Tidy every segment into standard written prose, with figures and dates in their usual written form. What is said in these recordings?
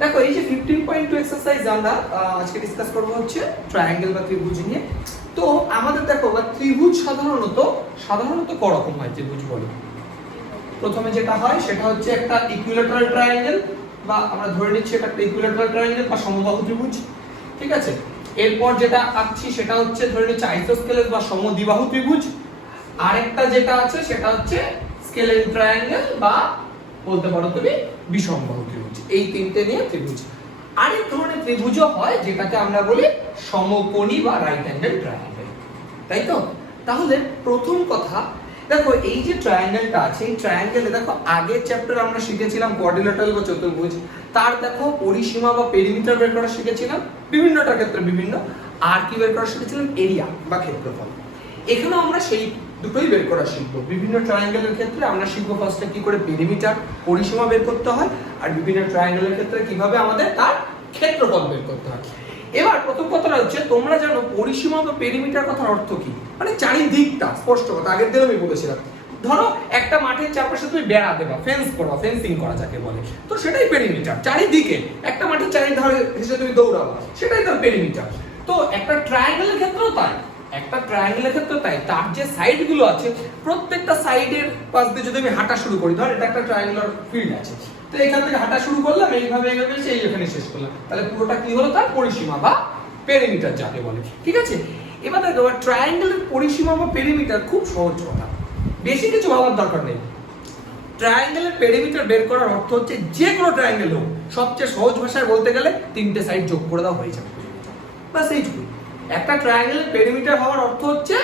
দেখো এই যে 15.2 এক্সারসাইজ আমরা আজকে ডিসকাস করব হচ্ছে ট্রায়াঙ্গেল বা ত্রিভুজ নিয়ে। তো আমাদের দেখো বা ত্রিভুজ সাধারণত ক রকম হয় ত্রিভুজ বলো। প্রথমে যেটা হয় সেটা হচ্ছে একটা ইকুইল্যাটারাল ট্রায়াঙ্গেল, বা আমরা ধরে নিচ্ছি এটা একটা ইকুইল্যাটারাল ট্রায়াঙ্গেল বা সমবাহু ত্রিভুজ, ঠিক আছে। এরপর যেটা আঁকছি সেটা হচ্ছে ধরে নিচ্ছি আইসোস্কেলেস বা সমদ্বিবাহু ত্রিভুজ। আরেকটা যেটা আছে সেটা হচ্ছে স্কেলেন ট্রায়াঙ্গেল বা বলতে পারো তুমি বিষমবাহু ত্রিভুজ। এই তিনটে নিয়ে ত্রিভুজ। আরেক ধরনের ত্রিভুজও হয় যেটাকে আমরা বলি সমকোণী বা রাইট অ্যাঙ্গেল ট্রায়াঙ্গেল, তাই তো। তাহলে প্রথম কথা দেখো এই যে ট্রায়াঙ্গেলটা আছে, এই ট্রায়াঙ্গেলে দেখো আগের চ্যাপ্টারে আমরা শিখেছিলাম কোয়াড্রিল্যাটারাল বা চতুর্ভুজ, তার দেখো পরিসীমা বা পেরিমিটার বের করা শিখেছিলাম বিভিন্নটার ক্ষেত্রে বিভিন্ন। আর কি বের করা শিখেছিলাম? এরিয়া বা ক্ষেত্রফল। এখানেও আমরা সেই দুটোই বের করা শিখবো। বিভিন্ন ট্রায়াঙ্গেলের ক্ষেত্রে আমরা শিখবো ফার্স্টে কি করে পেরিমিটার পরিসীমা বের করতে হয়, আর বিভিন্ন ট্রায়াঙ্গেলের ক্ষেত্রে কিভাবে আমাদের তার ক্ষেত্রফল বের করতে হয়। এবার প্রথম কথাটা হচ্ছে তোমরা জানো পরিসীমা বা পেরিমিটার কথার অর্থ কি? মানে চারিদিকটা স্পষ্ট কথা, আগের দিন আমি বলেছিলাম। ধরো একটা মাঠের চারপাশে তুমি বেড়া দেবা, ফেন্স করা, ফেন্সিং করা যাকে বলে, তো সেটাই পেরিমিটার। চারিদিকে একটা মাঠের চারিধারে হিসেবে তুমি দৌড়াবা, সেটাই তার পেরিমিটার। তো একটা ট্রায়াঙ্গেলের ক্ষেত্রেও তাই, একটা ট্রায়াঙ্গেলের ক্ষেত্রে তাই, তার যে সাইড গুলো আছে প্রত্যেকটা সাইডের পাশ দিয়ে যদি আমি হাঁটা শুরু করি, ধর এটা একটা ট্রায়াঙ্গুলার ফিল্ড আছে, তো এখান থেকে হাঁটা শুরু করলাম এইভাবে সেই এখানে শেষ করলাম, তাহলে পুরোটা কি হলো? তার পরিসীমা বা পেরিমিটার যাকে বলে, ঠিক আছে। এবার দেখো ট্রায়াঙ্গেলের পরিসীমা বা পেরিমিটার খুব সহজ কথা, বেশি কিছু ভাবার দরকার নেই। ট্রায়াঙ্গেলের পেরিমিটার বের করার অর্থ হচ্ছে যে কোনো ট্রায়াঙ্গেল হোক, সবচেয়ে সহজ ভাষায় বলতে গেলে তিনটে সাইড যোগ করে দাও হয়ে যাবে, বাস এইটুকু। একটা ট্রায়াঙ্গেলের পেরিমিটার হওয়ার অর্থ হচ্ছে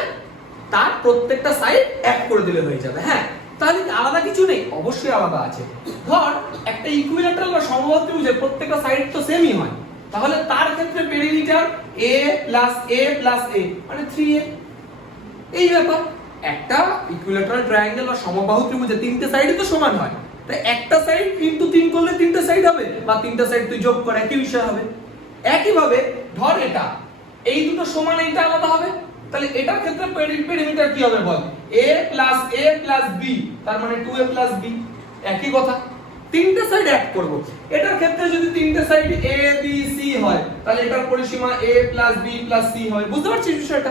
তার প্রত্যেকটা সাইড এক করে দিলে হয়ে যাবে। হ্যাঁ, তাহলে আলাদা কিছু নেই? অবশ্যই আলাদা আছে। ধর একটা ইকুইল্যাটারাল বা সমবাহু ত্রিভুজের প্রত্যেকটা সাইড তো সেমই হয়, তাহলে তার ক্ষেত্রে perimeter a plus a plus a মানে 3a। এই ব্যাপার। একটা ইকুইল্যাটারাল ট্রায়াঙ্গেল বা সমবাহু ত্রিভুজে তিনটে সাইডই তো সমান হয়, তাই একটা সাইড ইনটু 3 করলে তিনটে সাইড হবে, বা তিনটে সাইড তুই যোগ করে একই বিষয় হবে। একইভাবে ধর এটা এই দুটো সমান, এইটা আলাদা হবে, তাহলে এটার ক্ষেত্রে পেরিমিটার কি হবে বল? a plus a plus b, তার মানে 2a প্লাস b। একই কথা, তিনটে সাইড এক করব। এটার ক্ষেত্রে যদি তিনটে সাইড a b c হয়, তাহলে এটার পরিসীমা a plus b plus c হবে। বুঝতে পারছিস বিষয়টা?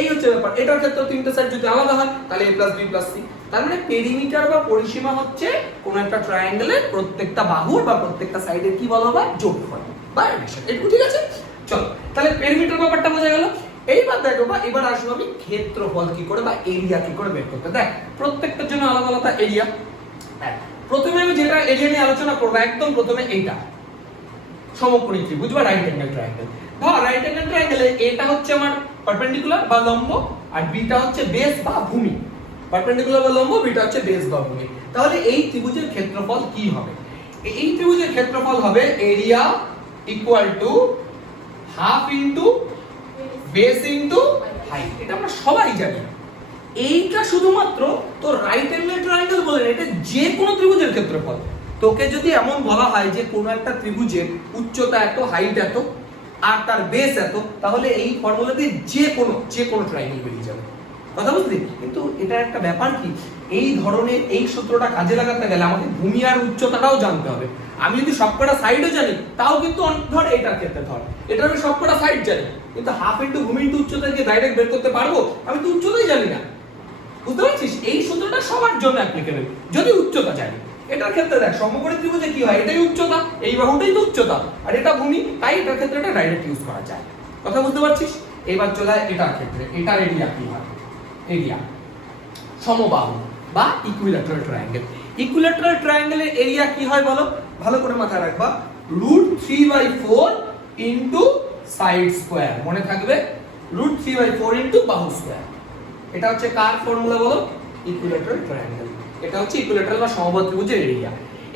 এই হচ্ছে ব্যাপার। এটার ক্ষেত্রে তিনটে সাইড যদি আলাদা হয়, তাহলে a plus b plus c। তার মানে পেরিমিটার বা পরিসীমা হচ্ছে কোন একটা ট্রায়াঙ্গেলের প্রত্যেকটা বাহুর বা প্রত্যেকটা সাইডের কি বলা হয়? যোগফল বা এডিশন। এটুকু ঠিক আছে? চলো, তাহলে পেরিমিটার ব্যাপারটা বোঝা গেল। এইবার দেখো বা এবার আসবো আমি ক্ষেত্রফল কি করে বা এরিয়া কি করে বের করতে। দেখ প্রত্যেকটার জন্য আলাদা আলাদা এরিয়া। প্রথমে আমি যেটা এরিয়া নিয়ে আলোচনা করব, একদম প্রথমে এইটা সমকোণী ত্রিভুজ বা রাইট অ্যাঙ্গেল ট্রায়াঙ্গেল। ধর রাইট অ্যাঙ্গেল ট্রায়াঙ্গেলে এটা হচ্ছে আমার পারপেন্ডিকুলার বা লম্ব, আর বিটা হচ্ছে বেস বা ভূমি। পারপেন্ডিকুলার বা লম্ব, বিটা হচ্ছে বেস বা ভূমি। তাহলে এই ত্রিভুজের ক্ষেত্রফল কি হবে? এই ত্রিভুজের ক্ষেত্রফল হবে area equal to half into base into height. এটা আমরা সবাই জানি। এইটা শুধুমাত্র তো রাইট অ্যাঙ্গেল ট্রায়াঙ্গেল বলেন, এটা যে কোনো ত্রিভুজের ক্ষেত্রফল। তোকে যদি এমন বলা হয় যে কোনো একটা ত্রিভুজের উচ্চতা এত, হাইট এত, আর তার বেস এত, তাহলে এই ফর্মুলা দিয়ে যে কোনো ট্রায়াঙ্গেল বেরিয়ে যাবে। কথা বুঝলি? কিন্তু এটা একটা ব্যাপার কি, এই ধরনের এই সূত্রটা কাজে লাগাতে গেলে আমাকে ভূমি আর উচ্চতাটাও জানতে হবে। আমি যদি সবকটা সাইডও জানি তাও কিন্তু ধর এটার ক্ষেত্রে ধর এটা আমি সবকটা সাইড জানি, কিন্তু হাফ ইনটু ভূমি ইনটু উচ্চতা দিয়ে ডাইরেক্ট বের করতে পারবো? আমি তো উচ্চতাই জানি না। বুঝতে পারছিস? এই সূত্রটা সবার জন্য অ্যাপ্লিকেবল যদি উচ্চতা জানি। এটার ক্ষেত্রে দেখ সমকোণী ত্রিভুজে কি হয়, এটাই উচ্চতা, এই বাহুটাই তো উচ্চতা, আর এটা ভূমি, তাই এটার ক্ষেত্রে এটা ডাইরেক্ট ইউজ করা যায়। কথা বুঝতে পারছিস? এবার চলে এটার ক্ষেত্রে, এটার এরিয়া কি হয়? এরিয়া সমবাহু বা ইকুইল্যাটারাল ট্রায়াঙ্গেল। ইকুইল্যাটারাল ট্রায়াঙ্গেলের এরিয়া কি হয় বলো? ভালো করে মাথায় রাখবা, √3/4 ইনটু সাইড স্কয়ার। মনে থাকবে √3/4 ইনটু বাহু স্কয়ার। এটা হচ্ছে কার ফর্মুলা বলো? Equilateral triangle. এটা হচ্ছে ইকুইল্যাটারাল বা সমবাহু ত্রিভুজের এরিয়া।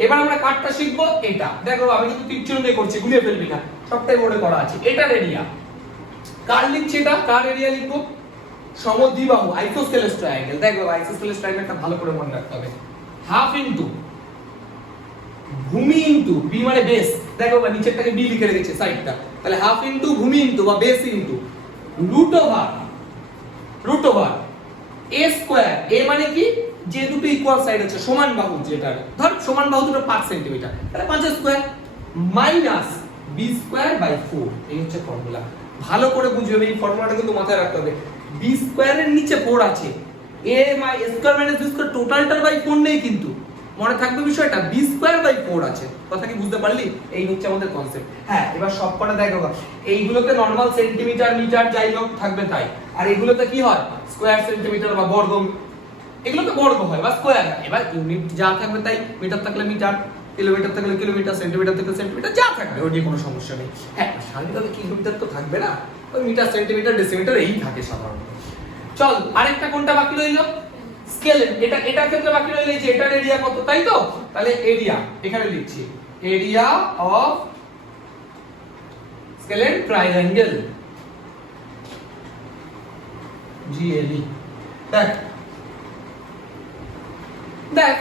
এবার আমরা কাটটা শিখবো। এটা দেখো আমি কিন্তু তীরচিহ্ন দিয়ে করছি, গুলিয়ে ফেলবি না, সবটাই বোর্ডে করা আছে। এটার এরিয়া কার লিখছি? এটা কার এরিয়া লিখবো? সমদ্বিবাহু আইসোস্কেলেস ট্রায়াঙ্গেল। দেখো আইসোস্কেলেস ট্রায়াঙ্গেলটা ভালো করে মনে রাখতে হবে। হাফ ইনটু ভূমি ইনটু বি মানে বেস। দেখো বা নিচেরটাকে বি লিখে রেখেছে সাইডটা, তাহলে হাফ ইনটু ভূমি ইনটু বা বেস ইনটু √a স্কয়ার। এ মানে কি? যে দুটো ইকুয়াল সাইড আছে সমান বাহু, যেটা ধর সমান বাহু দুটো 5 সেন্টিমিটার, তাহলে 5 square minus b square by 4, এই হচ্ছে ফর্মুলা। ভালো করে বুঝবে, এই ফর্মুলাটা কিন্তু মাথায় রাখতে হবে। b স্কয়ারের নিচে 4 আছে, a square minus b square টোটালটার বাই 4 নেই, কিন্তু মনে থাকবে বিষয়টা b স্কয়ার বাই 4 আছে। কথা কি বুঝতে পারলি? এই হচ্ছে আমাদের কনসেপ্ট। হ্যাঁ, এবার সব কটা দেখো, এইগুলোতে নরমাল সেন্টিমিটার মিটার যাই হোক থাকবে তাই, আর এগুলোতে কি হয় স্কয়ার সেন্টিমিটার বা বর্গ, এগুলো তো বর্গ হয় বা স্কয়ার। এবার ইউনিট যা থাকবে তাই, মিটার থাকলে মিটার, কিলোমিটার থাকলে কিলোমিটার, সেন্টিমিটার থাকলে সেন্টিমিটার, যা থাকবে ওই নিয়ে কোনো সমস্যা নেই। হ্যাঁ, সাধারণত কিলোমিটার তো থাকবে না, ওই মিটার সেন্টিমিটার ডেসিমিটার এই থাকে সাধারণত। চল আরেকটা কোনটা বাকি রইলো? স্কেলের। এটা ক্ষেত্রে বাকি রইলো যে এটার এরিয়া কত, তাই তো? তাহলে এরিয়া এখানে লিখছি, এরিয়া অফ স্কেলেন ট্রায়াঙ্গেল, GLE। দেখ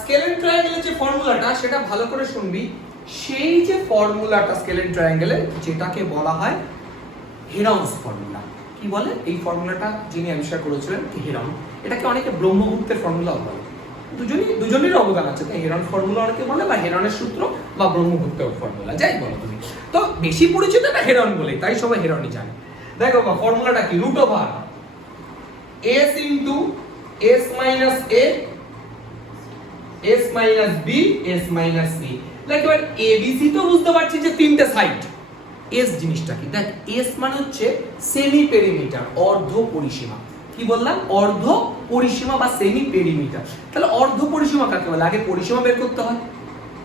স্কেলেন ট্রায়াঙ্গেলের যে ফর্মুলাটা সেটা ভালো করে শুনবি। সেই যে ফর্মুলাটা স্কেলেন ট্রায়াঙ্গেলের, যেটাকে বলা হয় হেরনস ফর্মুলা। কি বলে এই ফর্মুলাটা? যিনি আবিষ্কার করেছিলেন হেরন, এটাকে অনেকে ব্রহ্মগুপ্তের ফর্মুলা বলে। দুজনেরই অবদান আছে, তাই হেরন ফর্মুলা অনেকে বলে, বা হেরনের সূত্র বা ব্রহ্মগুপ্তের ফর্মুলা, যাই বলো তুমি। তো বেশি পরিচিত এটা হেরন বলে, তাই সবাই হেরনই জানে। দেখো ফর্মুলাটা কি, root over s into s minus a s minus b s minus c। দেখ এবার a b c তো বুঝতে পারছি যে তিনটে সাইড। s জিনিসটা কি? দেখ s মানে হচ্ছে সেমি পেরিমিটার, অর্ধ পরিসীমা। কি বললাম? অর্ধ পরিসীমা বা সেমি পেরিমিটার। তাহলে অর্ধ পরিসীমা কাকে বলে? আগে পরিসীমা বের করতে হয়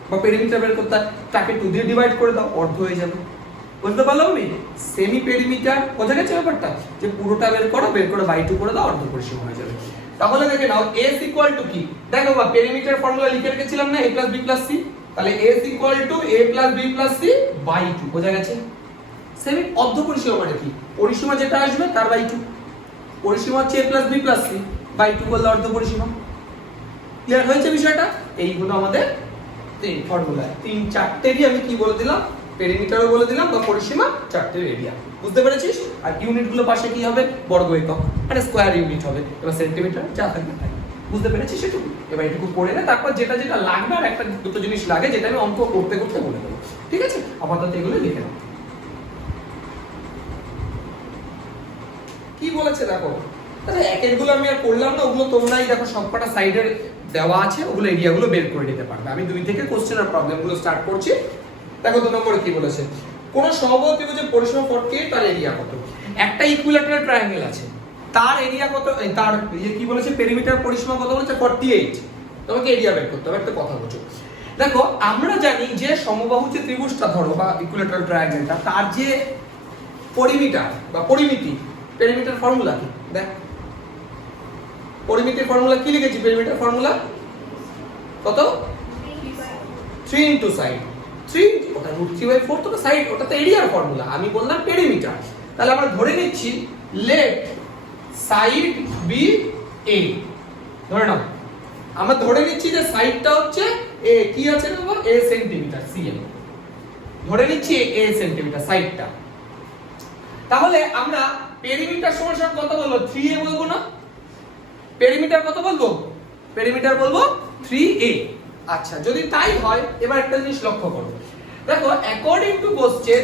বা পেরিমিটার বের করতে হয়, তাকে 2 দিয়ে ডিভাইড করে দাও, অর্ধ হয়ে যাবে। বুঝতে পারলাম আমি? সেমি পেরিমিটার বোঝা গেছে ব্যাপারটা, যে পুরোটা বের করে বাই 2 করে দাও, অর্ধ পরিসীমা হয়ে যাবে। তাহলে দেখে নাও s ইকুয়াল টু কি? দেখো বা পেরিমিটার ফর্মুলা লিখে রেখেছিলাম না, a b c, তাহলে s equal to a b c by 2। বোঝা গেছে? সেমি অর্ধ পরিসীমা মানে কি? পরিসীমা যেটা আসবে তার বাই 2। পরিসীমা হচ্ছে a b c বাই 2 করলে অর্ধ পরিসীমা। ক্লিয়ার হয়েছে বিষয়টা? এই হলো আমাদের তিন ফর্মুলা। তিন চারটেরই আমি কি বলে দিলাম, পেরিমিটারও বলে দিলাম বা পরিসীমা, চারটের এরিয়া। বুঝতে পেরেছিস? আর ইউনিট গুলো পাশে কি হবে? বর্গ একক, মানে স্কয়ার ইউনিট হবে। এবার সেন্টিমিটার যা থাকবে তাই। বুঝতে পেরেছিস এটুকু? এবার এটুকু পড়ে নে, তারপর যেটা যেটা লাগবে, আর একটা দুটো জিনিস লাগে যেটা আমি অঙ্ক করতে করতে বলে দেবো। ঠিক আছে? আপাতত এগুলো লিখে নাও। কি বলেছে দেখো, আচ্ছা এক একগুলো আমি আর করলাম না, ওগুলো তোমরাই দেখো সবকটা সাইডের দেওয়া আছে, ওগুলো এরিয়াগুলো বের করে নিতে পারবে। আমি 2 থেকে কোশ্চেন আর প্রবলেমগুলো স্টার্ট করছি। দেখো 2 নম্বরে কি বলেছে, কোন সমবাহু ত্রিভুজের পরিসীমা 48, তার এরিয়া কত? একটা ইকুইল্যাটারাল ট্রায়াঙ্গেল আছে, তার এরিয়া কত? তার কি বলেছে, পেরিমিটার পরিসীমা কত বলেছে? 48। তোমাকে এরিয়া বের করতে হবে। একটা কথা বুঝো, দেখো আমরা জানি যে সমবাহু যে ত্রিভুজটা ধরো বা ইকুইল্যাটারাল ট্রায়াঙ্গেলটা, তার যে পরিমিটার বা পরিমিতি, পেরিমিটার ফর্মুলা কি? দেখ পরিমিতির ফর্মুলা কি লিখেছি? পেরিমিটার ফর্মুলা কত? 3 ইনটু সাইড। 3 ওটা √3/4 তো সাইড, ওটা তো এরিয়ার ফর্মুলা। আমি বললাম পেরিমিটার। তাহলে আমরা ধরে নিচ্ছি লেট সাইড বি a, ধরে নাও আমরা ধরে নিচ্ছি যে সাইডটা হচ্ছে a, কি আছে না বাবা? a সেন্টিমিটার, cm ধরে নিচ্ছি a সেন্টিমিটার সাইডটা। তাহলে আমরা পেরিমিটার সমান কত বলবো? 3a বলবো না? পেরিমিটার কত বলবো? পেরিমিটার বলবো 3a। আচ্ছা যদি তাই হয়, এবার একটা জিনিস লক্ষ্য করো, দেখো অ্যাকর্ডিং টু কোশ্চেন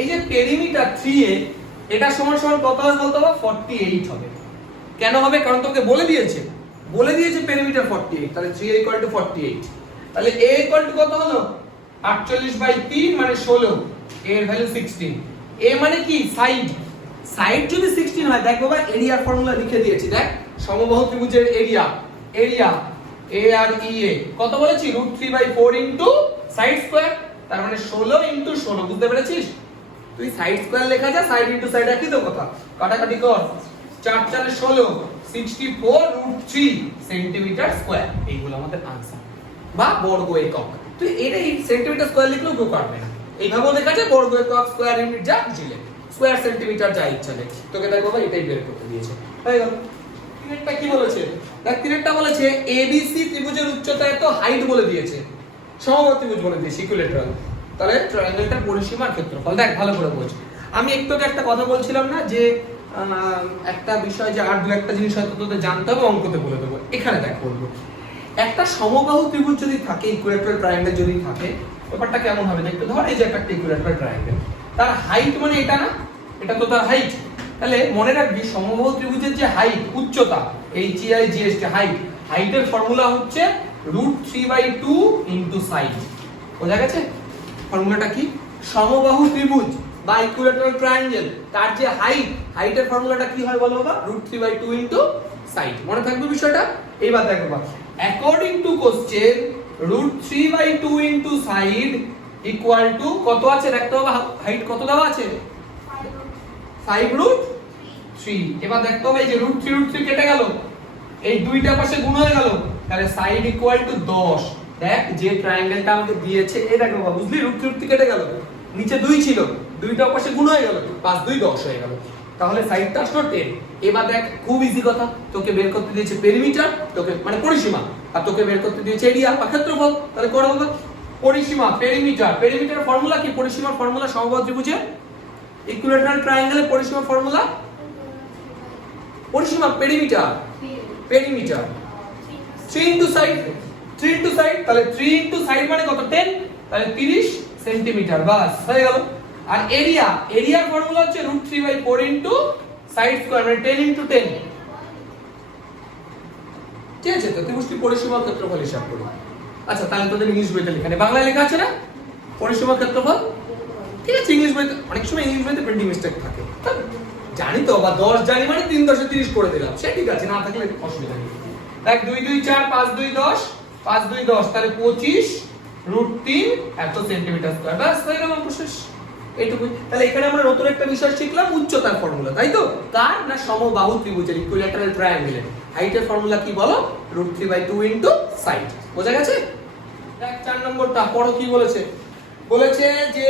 এই যে পেরিমিটার 3a, এটা সমান কত হবে বলতে হবে? 48 হবে। কেন হবে? কারণ তোকে বলে দিয়েছে পেরিমিটার 48, তাহলে 3a = 48। তাহলে a = কত হলো? 48/3 মানে 16, a এর ভ্যালু 16। a মানে কি? সাইড। সাইড যদি 16 হয়, দেখ বাবা এরিয়ার ফর্মুলা লিখে দিয়েছি। দেখ সমবাহু ত্রিভুজের এরিয়া a আর e a কত বলেছি? √3/4 ইনটু সাইড স্কয়ার, তার মানে 16 ইনটু 16। বুঝতে পেরেছিস? তুই সাইড স্কয়ার লেখা যা, সাইড ইনটু সাইড একই তো কথা, কাটাকাটি কর। 4 4 16, 64√3 সেন্টিমিটার স্কয়ার। এইগুলো আমাদের आंसर বা বর্গ একক। তুই এটাই সেন্টিমিটার স্কয়ার লিখলেও কেউ পারবে না। এইভাবেও লেখা যায় বর্গ একক, স্কয়ার ইউনিট, যা বুঝলে, স্কয়ার সেন্টিমিটার যা ইচ্ছা লে। তোকে তাই বাবা এটাই বের করতে দিয়েছে। হয়ে গেল। তিনেরটা কি বলেছে? দেখ তিনেরটা বলেছে ABC ত্রিভুজের উচ্চতা এত, হাইট বলে দিয়েছে, সমবাহু ত্রিভুজ বলে দিয়েছে ইকুইল্যাটারাল। তাহলে ট্রায়াঙ্গেলটার পরিসীমার ক্ষেত্রফল। দেখ ভালো করে বোঝ। আমি একটু একটা কথা বলছিলাম না যে একটা বিষয় যে আর দু একটা জিনিস হয়তো তোদের জানতে হবে, অঙ্কতে বলে দেবো। এখানে দেখ বলবো, একটা সমবাহু ত্রিভুজ যদি থাকে, ইকুইলেটারাল ট্রায়াঙ্গেল যদি থাকে, ব্যাপারটা কেমন হবে দেখতে। ধর এই যে একটা ইকুইলেটারাল ট্রায়াঙ্গেল, তার হাইট মানে এটা না, এটা তো তার হাইট। তাহলে মনে রাখবি সমবাহু ত্রিভুজের যে হাইট, উচ্চতা, HEIGST হাইট, হাইটের ফর্মুলা হচ্ছে √3/2 ইনটু সাইড। বোঝা গেছে ফর্মুলাটা কি? সমবাহু ত্রিভুজ বা ইকুইলেটারাল ট্রায়াঙ্গেল, তার যে হাইট, হাইটের ফর্মুলাটা কি হয় বলো বাবা? √3/2 ইনটু সাইড। মনে থাকবে বিষয়টা? এইবার দেখো বাবা, according to question √3/2 into side equal to কত আছে দেখতে বাবা? হাইট কত দেওয়া আছে? 5√3। এবার দেখতে হবে এই যে √3 কেটে গেল, এই দুইটা পাশে গুণ হয়ে গেল, তাহলে সাইড ইকুয়াল টু 10। দেখ যে ট্রায়াঙ্গেলটা আমাকে দিয়েছে, এই দেখো বাবা, বুঝলি? √3 কেটে গেল, নিচে 2 ছিল, দুইটা পাশে গুণ হয়ে গেল, 5 2 10 হয়ে গেল, তাহলে সাইডটা আসলো 10। এবার দেখ খুব ইজি কথা, তোকে বের করতে দিয়েছে পেরিমিটার, তোকে মানে পরিসীমা, আর তোকে বের করতে দিয়েছে এরিয়া বা ক্ষেত্রফল। তাহলে করো বাবা, পরিসীমা পেরিমিটার। পেরিমিটার ফর্মুলা কি? পরিসীমার ফর্মুলা সমবাহু ত্রিভুজে ইকুইলেটারাল ট্রায়াঙ্গেলের পরিসীমার ফর্মুলা, পরিসীমা perimeter, perimeter 3 into side, 3 into side, তাহলে 3 ইনটু সাইড মানে কত? 10, তাহলে 30 সেন্টিমিটার, বাস হয়ে গেল। আর এরিয়া, এরিয়ার ফর্মুলা হচ্ছে √3/4 ইনটু সাইড স্কয়ার, মানে 10 ইনটু 10। ঠিক আছে, তো ত্রিভুজটি পরিসীমা ক্ষেত্রফল হিসাব করি। আচ্ছা, তাহলে তোদের ইংলিশ বইতে লেখা নেই, বাংলায় লেখা আছে না পরিসীমা ক্ষেত্রফল? ঠিক আছে, ইংলিশ বইতে অনেক সময় ইংলিশ বইতে প্রিন্টিং মিস্টেক থাকে, জানি তো, বা 10 জানি মানে 3 10 30 করে দিলাম, সে ঠিক আছে, না থাকলে অসুবিধা নেই। দেখ 2 2 4 5 2 10, 5 2 10, তাহলে 25 √3 এত সেন্টিমিটার স্কয়ার, বাস হয়ে গেল অঙ্ক শেষ। এইটুকুই। তাহলে এখানে আমরা নতুন একটা বিষয় শিখলাম, উচ্চতার ফর্মুলা, তাই তো? কার না? সমবাহু ত্রিভুজের ইকুইলেটারাল ট্রায়াঙ্গেলের হাইটের ফর্মুলা কি বলো? √3/2 ইনটু সাইড। বোঝা গেছে? দেখ 4 নম্বরটা পড়ো কি বলেছে। বলেছে যে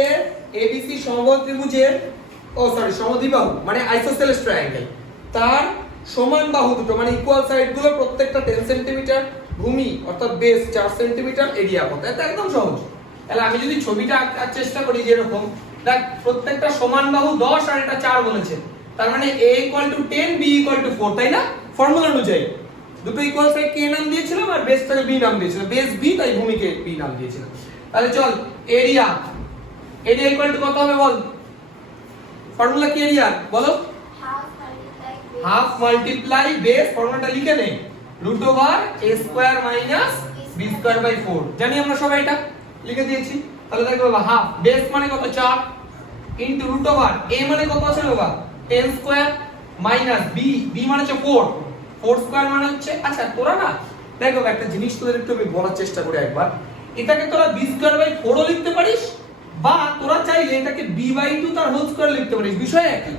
ABC সমবাহু ত্রিভুজের সমদ্বিবাহু মানে আইসোসেলেস ট্রায়াঙ্গেল, তার সমান বাহু দুটো মানে ইকুয়াল সাইড গুলো প্রত্যেকটা 10 সেন্টিমিটার, ভূমি অর্থাৎ বেস 4 সেন্টিমিটার, এরিয়া কত? এটা একদম সহজ। তাহলে আমি যদি ছবিটা আঁকার চেষ্টা করি যেরকম, দেখ প্রত্যেকটা সমান বাহু 10 আর এটা 4 বলেছে, তার মানে A = 10, B = 4, তাই না? ফর্মুলা অনুযায়ী দুটো ইকুয়াল সাইড কে নাম দিয়েছিলাম আর বেসটাকে B নাম দিয়েছিলাম, বেস B তাই ভূমিকে B নাম দিয়েছিলাম। তাহলে চল এরিয়া, এরিয়া কত হবে বল? ফর্মুলা কি এরিয়া বলো? হাফ মাল্টিপ্লাই বেস, ফর্মুলাটা লিখে নে, √a² - b²/4। জানি আমরা সবাই, এটা লিখে দিয়েছি। তাহলে দেখো বাবা, হাফ বেস মানে কত? 4 ইনটু √a মানে কত আছে বাবা? 10 স্কয়ার মাইনাস b মানে হচ্ছে 4, 4 স্কয়ার মানে হচ্ছে, আচ্ছা তোরা না দেখো একটা জিনিস তোদের একটু আমি বলার চেষ্টা করি একবার, এটাকে তোরা b²/4 ও লিখতে পারিস, বা তোরা চাইলে এটাকে b/2 তার হোল স্কয়ার লিখতে পারিস, বিষয় একই।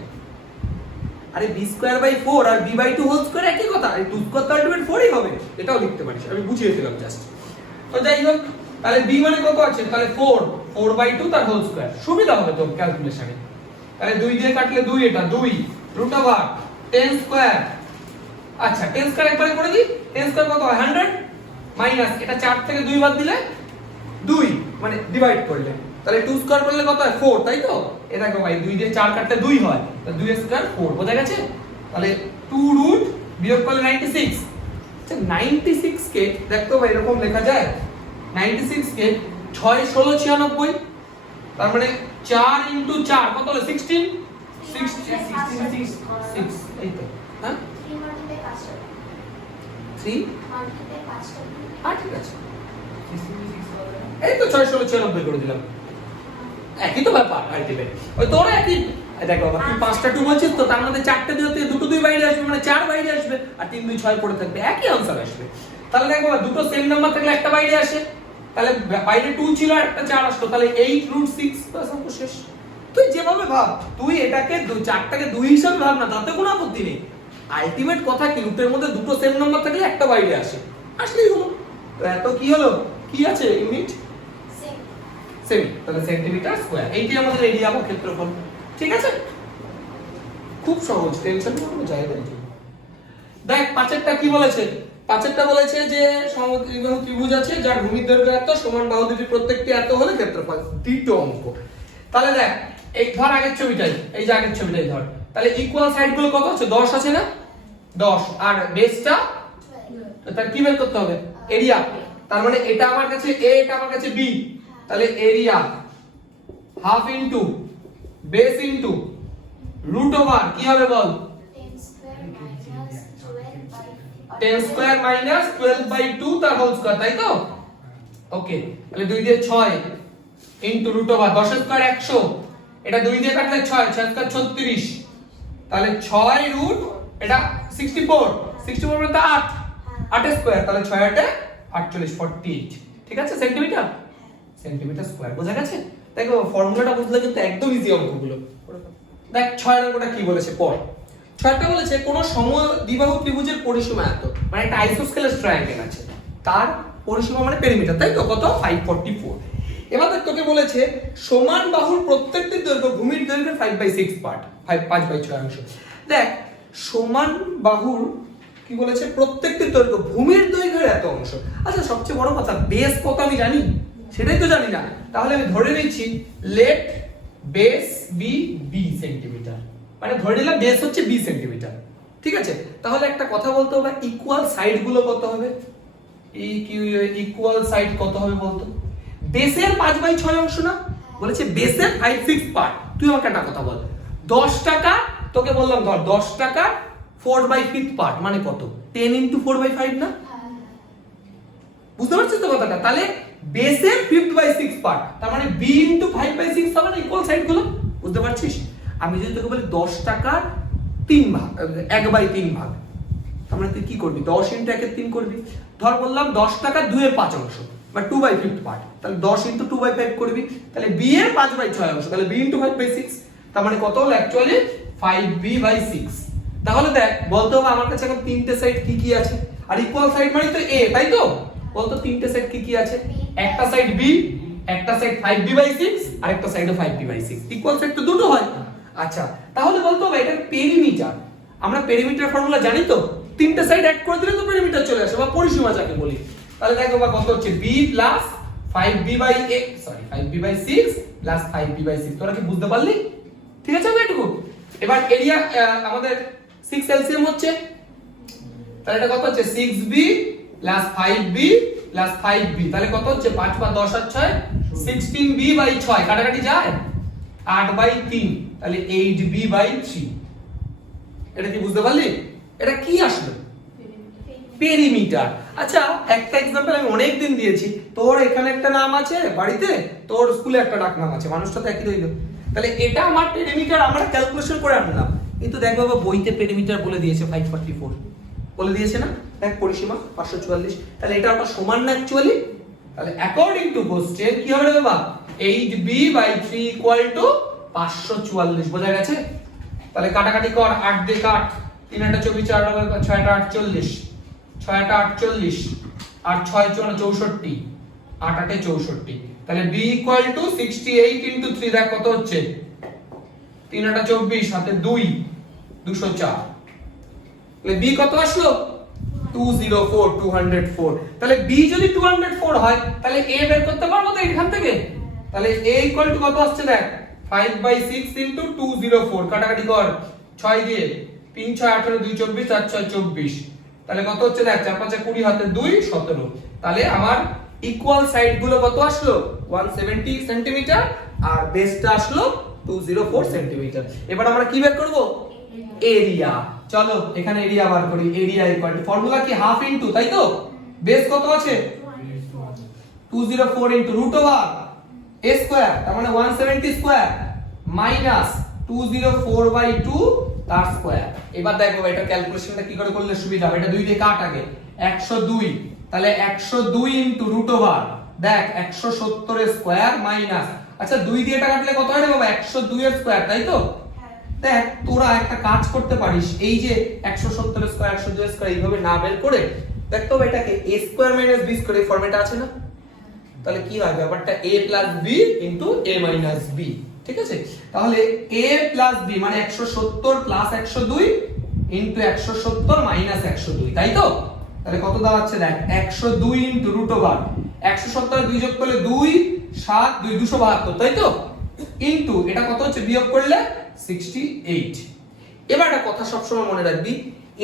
আরে b²/4 আর b/2 হোল স্কয়ার একই কথা, এই 2 স্কয়ার তো আলটিমেট 4ই হবে, এটাও লিখতে পারিস, আমি বুঝিয়ে দিলাম জাস্ট। তো যাই হোক, তাহলে b মানে কত আছে? তাহলে 4/2 তার হোল স্কয়ার, সুবিধা হবে তো ক্যালকুলেশনে। তাহলে 2 দিয়ে কাটলে 2, এটা 2 √10 স্কয়ার। আচ্ছা 10 স্কয়ার একবারে করে দিই, 10 স্কয়ার কত হয়? 100 মাইনাস এটা 4 থেকে 2 বাদ দিলে 2, মানে ডিভাইড করলে, তাহলে 2 স্কয়ার করলে কত হয়? 4, তাই তো? এ দেখো ভাই 2 দিয়ে 4 কাটলে 2 হয়, তাহলে 2 স্কয়ার 4, বোঝা গেছে? তাহলে 2 বিয়োগ করলে 96। আচ্ছা 96 কে দেখতো ভাই এরকম লেখা যায়, 96 কে 6 16 96, তার মানে 4 ইনটু 4 কত হলো? 16, 6 এই তো, হ্যাঁ 3 ঠিক আছে, এই তো 6 16 96 করে দিলাম, একই তো ব্যাপার আলটিমেট। ওই তোরা একই, দেখো বাবা তুই 5টা 2 বলছিস তো, তার মধ্যে 4টে দিও থেকে দুটো 2 বাইরে আসবে, মানে 4 বাইরে আসবে, আর 3 2 6 পড়ে থাকবে, একই आंसर আসবে। তাহলে দেখো দুটো সেম নাম্বার থাকলে একটা বাইরে আসে, তাহলে বাইরে 2 ছিল আর একটা 4 আসলো, তাহলে 8√6 বাস অঙ্ক শেষ। তুই যেভাবে ভাব, তুই এটাকে 4টাকে 2 হিসাবে ভাব না, তাতে কোনো আপত্তি নেই। আলটিমেট কথা কি, রুটের মধ্যে দুটো সেম নাম্বার থাকলে একটা বাইরে আসে, আসলেই হলো। তো এত কি হলো, কি আছে ইউনিট? সেমি, তাহলে সেন্টিমিটার স্কয়ার, এইটাই আমাদের এরিয়া বা ক্ষেত্রফল। ঠিক আছে, খুব সহজ, টেনশন কোনো জায়গা নেই। দেখ পাঁচেরটা কি বলেছে? পাঁচেরটা বলেছে যে সমদ্বিবাহু ত্রিভুজ আছে যার ভূমির দৈর্ঘ্য এত, সমান বাহু দুটির প্রত্যেকটি এত হলে ক্ষেত্রফল, দ্বিতীয় অঙ্ক। তাহলে দেখ এই ধর আগের ছবিটাই, এই যে আগের ছবিটাই ধর, তাহলে ইকুয়াল সাইড গুলো কত আছে? 10 আছে না? 10 আর বেসটা, তাহলে কি বের করতে হবে? এরিয়া। তার মানে এটা আমার কাছে a, এটা আমার কাছে b, তাহলে area half into base into root over কি হবে বল? 10 স্কয়ার মাইনাস 12/2 তার হোল স্কয়ার, তাই তো? ওকে, তাহলে 2 দিয়ে 6 ইনটু রুট ওভার 10 স্কয়ার 100, এটা 2 দিয়ে কাটলে 6, 6 স্কয়ার 36, তাহলে 6 রুট এটা 64, 64 মানে 8, 8 স্কয়ার, তাহলে 6 8 48, 48, ঠিক আছে? সেন্টিমিটার, সেন্টিমিটার স্কয়ার, বোঝা গেছে? দেখো ফর্মুলাটা বুঝলে কিন্তু একদম ইজি অঙ্কগুলো। দেখ 6 নম্বরটা কি বলেছে পড়। 6টা বলেছে কোন সমদ্বিবাহু ত্রিভুজের পরিসীমা এত, মানে একটা আইসোস্কেলাস ট্রায়াঙ্গেল আছে, তার পরিসীমা মানে পেরিমিটার, তাই তো? কত? 544। এবার দেখ তোকে বলেছে সমান বাহুর প্রত্যেকটি দৈর্ঘ্য ভূমির দৈর্ঘ্যের 5/6 পার্ট, 5/6 অংশ। দেখ সমান বাহুর কি বলেছে? প্রত্যেকটি দৈর্ঘ্য ভূমির দৈর্ঘ্যের এত অংশ। আচ্ছা সবচেয়ে বড় কথা, বেস কত আমি জানি? সেটাই তো জানি না। তাহলে আমি ধরে নিচ্ছি let base B B centimetre, মানে ধরে নিলাম বেস হচ্ছে বি সেন্টিমিটার, ঠিক আছে? তাহলে একটা কথা বলতে হবে, ইকুয়াল সাইড গুলো কত হবে? ইকুয়াল সাইড কত হবে বলতো? বেসের 5/6 অংশ না বলেছে, বেসের 5/6 পার্ট। তুই আমাকে একটা কথা বল, 10 টাকা তোকে বললাম ধর 10 টাকা 4/5 পার্ট মানে কত? 10 ইনটু 4/5 না? বুঝতে পারছিস তো কথাটা? তাহলে বেসের 5/6 পার্ট, তার মানে b ইনটু 5/6 হবে না ইকুয়াল সাইড গুলো? বুঝতে পারছিস? আমি যদি তোকে বলি 10 টাকার 3 ভাগ, 1/3 ভাগ, তার মানে তুই কি করবি? 10 ইনটু 1/3 করবি। ধর বললাম 10 টাকা 2/5 অংশ বা 2/5 পার্ট, তাহলে 10 ইনটু 2/5 করবি, তাহলে b এর 5/6 অংশ, তাহলে b ইনটু 5/6, তার মানে কত হলো অ্যাকচুয়ালি 5b/6। তাহলে দেখ বলতে হবে আমার কাছে এখন তিনটে সাইড কি কি আছে, আর ইকুয়াল সাইড মানে তো a, তাই তো? বলতো তিনটে সাইড কি কি আছে? একটা সাইড b, একটা সাইড 5b/6 আর একটা সাইডে 5b/6, ইকুয়াল সাইড তো দুটো হয়। আচ্ছা তাহলে বলতো ভাই এটা পেরিমিটার, আমরা পেরিমিটার ফর্মুলা জানি তো, তিনটে সাইড অ্যাড করে দিলে তো পেরিমিটার চলে আসে বা পরিসীমা যাকে বলি। তাহলে দেখো বা কত হচ্ছে? b plus 5b/6 plus 5b/6, তোরা কি বুঝতে পারলি? ঠিক আছে এটুকু। এবার এরিয়া আমাদের 6 এলসিএম হচ্ছে, তাহলে এটা কত হচ্ছে? 6b plus 5b plus 5b, তাহলে কত হচ্ছে? 5 5 10 আর 6 16b/6, কাটাকাটি যায় 8/3, তাহলে 8b/3। এটা কি বুঝতে পারলি? এটা কি আসলে? পেরিমিটার। আচ্ছা একটা एग्जांपल আমি অনেক দিন দিয়েছি, তোর এখানে একটা নাম আছে বাড়িতে, তোর স্কুলে একটা ডাক নাম আছে, মানুষটা তো একই রইল, তাহলে এটা আমার পেরিমিটার, আমরা ক্যালকুলেশন করে আনলাম, কিন্তু দেখ বাবা বইতে পেরিমিটার বলে দিয়েছে 544 বলে দিয়েছে না? দেখ পরিসীমা 544, তাহলে এটা ওটা সমান না অ্যাকচুয়ালি? তাহলে অ্যাকর্ডিং টু কোশ্চেন কি হবে রে বাবা? 8b/3 = 544, বোঝা গেছে? তাহলে কাটাকাটি কর, 8 দিয়ে কাট, 3 8 24, 4 6 8 48, 6 8 48 আর 6 4 64, 8 8 64, তাহলে b = 68 * 3, দেখ কত হচ্ছে? 3 8 24 সাথে 2 204, তাহলে b কত আসলো? 204। তাহলে b যদি 204 হয় তাহলে a বের করতে পারবো তো এখান থেকে? তাহলে a = কত আসছে দেখ? 5/6 * 204, কাটাকাটি কর, 6 দিয়ে 3 6 18 2 24 4 6 24, তাহলে কত হচ্ছে দেখ? 4 5 20 হাতে 2 17, তাহলে আমার ইকুয়াল সাইড গুলো কত আসলো? 170 সেন্টিমিটার আর বেসটা আসলো 204 সেন্টিমিটার। এবার আমরা কি বের করব? এরিয়া। চলো এখানে এরিয়া বার করি। এরিয়া ইকুয়াল টু ফর্মুলা কি? হাফ ইনটু, তাই তো? বেস কত আছে? 204 into root over a square, তার মানে 170 স্কয়ার মাইনাস 204/2 তার স্কয়ার। এবার দেখো এটা ক্যালকুলেশনটা কি করে করলে সুবিধা হবে? এটা 2 দিয়ে কাট আগে, 102, তাহলে 102 ইনটু রুট ওভার দেখ 170 এর স্কয়ার মাইনাস, আচ্ছা 2 দিয়ে এটা কাটলে কত হয় রে বাবা? 102 এর স্কয়ার, তাই তো? দেখ তোরা একটা কাজ করতে পারিস, এই যে 170 এর স্কয়ার 102 এর স্কয়ার এইভাবে না বের করে দেখ তো এটাকে a square minus b square এই ফরম্যাটে আছে না? তাহলে কি হয় ব্যাপারটা? a plus b into a minus b, ঠিক আছে? তাহলে a প্লাস b মানে 170 প্লাস 102 ইনটু 170 মাইনাস 102, তাই তো? তাহলে কত দাঁড়াচ্ছে দেখ? 102 ইনটু রুট ওভার 170 এর 2 যোগ করলে 2 7 2 272, তাই তো? ইনটু এটা কত হচ্ছে বিয়োগ করলে 68। এবার একটা কথা সবসময় মনে রাখবি,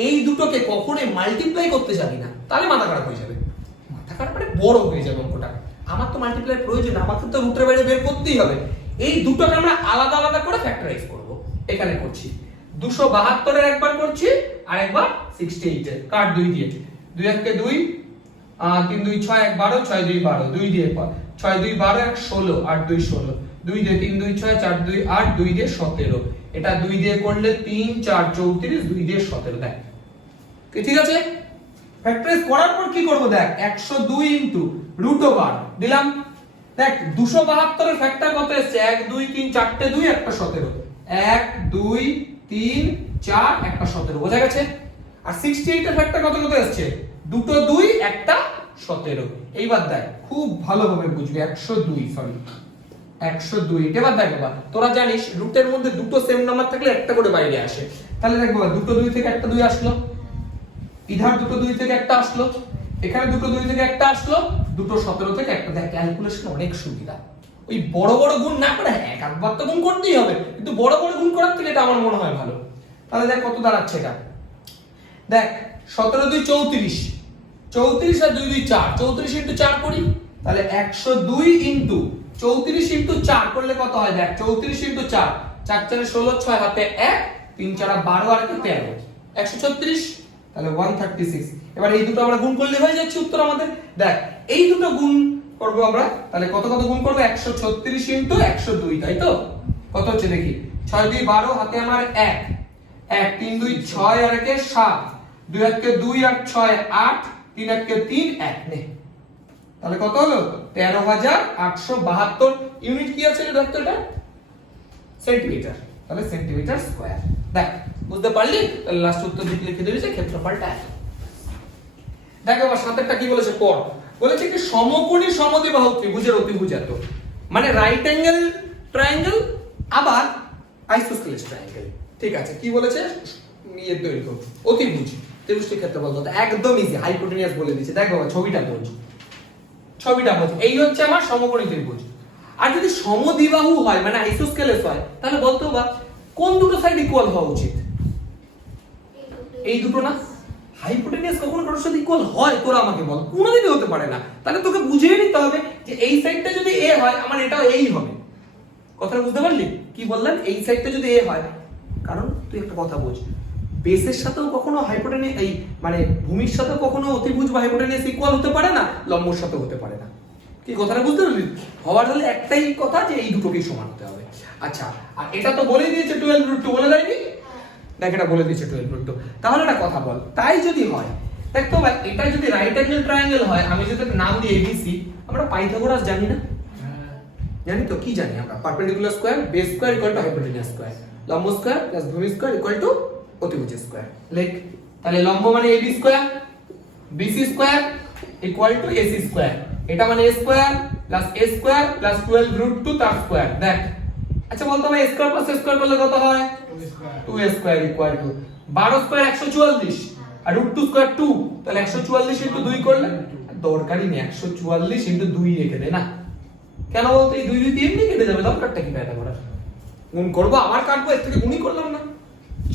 এই দুটোকে কখনোই মাল্টিপ্লাই করতে যাবি না, তাহলে মাথা খারাপ হয়ে যাবে। মাথা খারাপ মানে বড় হয়ে যাবে অঙ্কটা। আমার তো মাল্টিপ্লাই প্রয়োজন, আমাকে তো রুটের বাইরে বের করতেই হবে। এই দুটোকে আমরা আলাদা আলাদা করে ফ্যাক্টরাইজ করব। এখানে করছি 272 এর একবার করছি আর একবার 68 এর। কাট 2 দিয়ে, 2 1 কে 2, 3 2 6 1 12, 6 2 12, 2 দিয়ে 6 2 12 1 16, 8 2 16, 2 দিয়ে 3 2 6, 4 2 8, 2 দিয়ে 17। এটা 2 দিয়ে করলে 3 4 34, 2 দিয়ে 17। দেখ ঠিক আছে। ফ্যাক্টরাইজ করার পর কি করব দেখ, 102 ইনটু রুট ওভার দিলাম। দেখ 272 এর ফ্যাক্টর কত এসেছে, 1 2 3 4টে 2 একটা 17, 1 2 3 4 একটা 17, বোঝা গেছে। আর 68 এর ফ্যাক্টর কত কত এসেছে, দুটো 2 একটা 17। এইবার দেখ খুব ভালোভাবে বুঝবি, 102 সরি 102। এবার দেখ বাবা, তোরা জানিস রুটের মধ্যে দুটো সেম নাম্বার থাকলে একটা করে বাইরে আসে। তাহলে দেখ বাবা, দুটো 2 থেকে একটা 2 আসলো, ইধার দুটো 2 থেকে একটা আসলো, এখানে দুটো 2 থেকে একটা আসলো, দুটো 17 থেকে একটা। দেখ ক্যালকুলেশন অনেক সুবিধা। ওই বড় বড় গুণ না করে এক একবার তো গুণ করতেই হবে, কিন্তু বড় বড় গুণ করার থেকে এটা আমার মনে হয় ভালো। তাহলে দেখ কত দাঁড়াচ্ছে এটা, দেখ 17 2 34, 34 আর 2 2 4, 34 ইনটু 4 করি, তাহলে 102 ইনটু 34 ইনটু 4 করলে কত হয়, দেখ 34 ইনটু 4, 4 4 16, 6 হাতে 1, 3 4 12 আর 13, 136, তাহলে 136। এবার এই দুটো আমরা গুণ করলে হয়ে যাচ্ছে উত্তর আমাদের। দেখ এই দুটো গুণ করব আমরা, তাহলে কত কত গুণ করব, 136 ইনটু 102, তাই তো কত হচ্ছে দেখি, 6 2 12, হাতে আমার 1 1, 3 2 6 আর 1 7, 2 1 কে 2 আর 6 8, 3 1 কে 3 1 নে। তাহলে কত হলো, 13872 ইউনিট। কি আছে দেখ তো এটা সেন্টিমিটার, তাহলে সেন্টিমিটার স্কয়ার। দেখ বুঝতে পারলি, তাহলে লাস্ট উত্তর দিকে লিখে দিবি যে ক্ষেত্রফলটা এত। দেখো আবার সাতেরটা কি বলেছে পড়, বলেছে কি সমকোণী সমদ্বিবাহু ত্রিভুজের অতিভুজ এত, মানে রাইট অ্যাঙ্গেল ট্রায়াঙ্গেল আবার আইসোসেলেস ট্রায়াঙ্গেল। ঠিক আছে, কি বলেছে, এর দৈর্ঘ্য অতিভুজ ত্রিভুজটির ক্ষেত্রফল কত, একদম ইজি, হাইপোটেনিয়াস বলে দিয়েছে। দেখ বাবা ছবিটা বোঝ, ছবিটা বোঝ, এই হচ্ছে আমার সমকোণী ত্রিভুজ। আর যদি সমদ্বিবাহু হয় মানে আইসোস্কেলেস হয়, তাহলে বলতো বা কোন দুটো সাইড ইকুয়াল হওয়া উচিত, এই দুটো না। হাইপোটেনিয়াস কখনো কারোর সাথে ইকুয়াল হয় তোরা আমাকে বল, কোনোদিনই হতে পারে না। তাহলে তোকে বুঝিয়ে নিতে হবে যে এই সাইডটা যদি এ হয় আমার এটাও এই হবে। কথাটা বুঝতে পারলি কি বললাম, এই সাইডটা যদি এ হয়, কারণ তুই একটা কথা বুঝ, বেসের সাথেও কখনো হাইপোটেনিয়াস এই মানে ভূমির সাথেও কখনো অতিভুজ বা হাইপোটেনিয়াস ইকুয়াল হতে পারে না, লম্বর সাথেও হতে পারে না। কি কথাটা বুঝতে পারলি, হওয়ার হলে একটাই কথা যে এই দুটোকেই সমান হতে হবে। আচ্ছা, আর এটা তো বলেই দিয়েছে 12√2, বলে দেয়নি, দেখ এটা বলে দিয়েছে 12√2। তাহলে একটা কথা বল, তাই যদি হয়, দেখ তো ভাই এটা যদি রাইট অ্যাঙ্গেল ট্রায়াঙ্গেল হয়, আমি যদি নাম দিই এবিসি, আমরা পাইথাগোরাস জানি না, জানি তো, কি জানি আমরা, perpendicular square base square equal to hypotenuse square, লম্ব স্কয়ার প্লাস ভূমি স্কয়ার ইকুয়াল টু অতিভুজ স্কয়ার। লেখ তাহলে লম্ব মানে AB square, BC square equal to AC square, এটা মানে a square plus a square plus 12√2 তার স্কয়ার। দেখ আচ্ছা বলতো ভাই a square plus a square করলে কত হয়, 2a square equal to 12 square 144 আর √2 স্কয়ার 2, তাহলে 144 ইনটু 2 করলে দরকারই নেই, 144 ইনটু 2 রেখে দে না। কেন বলতো, এই 2 2 দিয়ে এমনি কেটে যাবে, দরকারটা কি এটা করার, গুণ করব আবার কাটবো, এর থেকে গুণই করলাম না।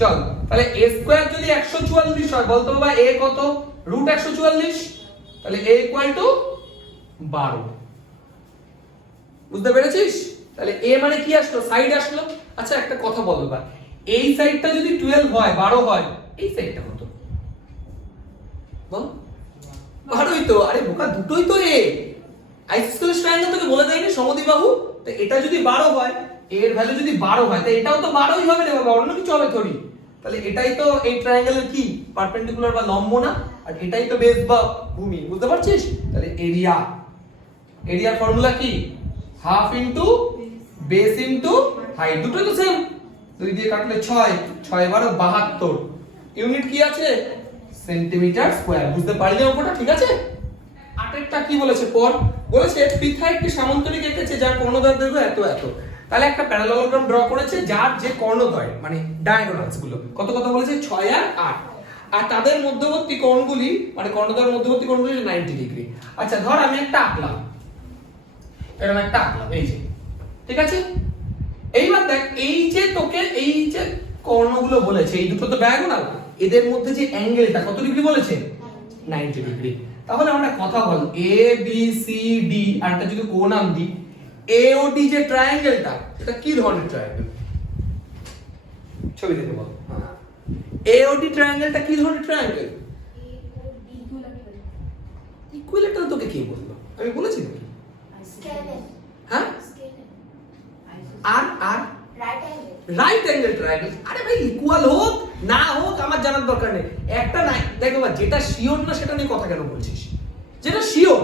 চল তাহলে a স্কয়ার যদি 144 হয়, বলতো বাবা a কত, √144, তাহলে a ইকুয়াল টু 12। বুঝতে পেরেছিস, তাহলে a মানে কি আসলো, সাইড আসলো। আচ্ছা একটা কথা বল বাবা, এই সাইডটা যদি 12 হয় 12 হয়, এই সাইডটা কত বল, 12ই তো। আরে বোকা, দুটোই তো a, আইসোসেলেস ট্রায়াঙ্গেল তোকে বলে দেয়নি সমদ্বিবাহু, তো এটা যদি 12 হয়, এর ভ্যালু যদি 12 হয়, তো এটাও তো 12ই হবে রে বাবা, অন্য কিছু হবে থরি। তাহলে এটাই তো এই ট্রায়াঙ্গেলের কি পারপেন্ডিকুলার বা লম্ব না, আর এটাই তো বেস বা ভূমি, বুঝতে পারছিস। তাহলে এরিয়া, এরিয়ার ফর্মুলা কি, half into base into height, দুটোই তো সেম, 2 দিয়ে কাটলে 6, 6 12 72, ইউনিট কি আছে, সেন্টিমিটার স্কয়ার। বুঝতে পারলি অঙ্কটা, ঠিক আছে। আটেরটা কি বলেছে পর, বলেছে পৃথা একটি সামান্তরিক এঁকেছে যার কর্ণদ্বয় দৈর্ঘ্য এত এত। তাহলে একটা প্যারালেলোগ্রাম ড্র করেছে যার যে কর্ণদ্বয় মানে ডায়াগোনালস গুলো কত কত বলেছে, 6 আর 8, আর তাদের মধ্যবর্তী কোণগুলি মানে কর্ণদ্বয়ের মধ্যবর্তী কোণগুলি 90 ডিগ্রি। আচ্ছা ধর আমি একটা আঁকলাম, এরকম একটা আঁকলাম, এই যে ঠিক আছে, এইবার দেখ এই যে তোকে এই যে কর্ণগুলো বলেছে এই দুটো তো ডায়াগোনাল, এদের মধ্যে যে অ্যাঙ্গেলটা কত ডিগ্রি বলেছে 90 ডিগ্রি। তাহলে আমরা কথা বল এ বি সি ডি আর একটা যদি কোণ নাম দিই এ ও ডি যে ট্রায়াঙ্গেলটা এটা কি ধরনের ট্রায়াঙ্গেল ছবি দেখে বল। হ্যাঁ এ ও ডি ট্রায়াঙ্গেলটা কি ধরনের ট্রায়াঙ্গেল ইকুইলেটারাল তোকে কে বললো আমি বলেছি নাকি হ্যাঁ আর আর রাইট অ্যাঙ্গেল ট্রায়াঙ্গেল। আরে ভাই ইকুয়াল হোক না হোক আমার জানার দরকার নেই, একটা নাই দেখো বা যেটা শিওর না সেটা নিয়ে কথা কেন বলছিস, যেটা শিওর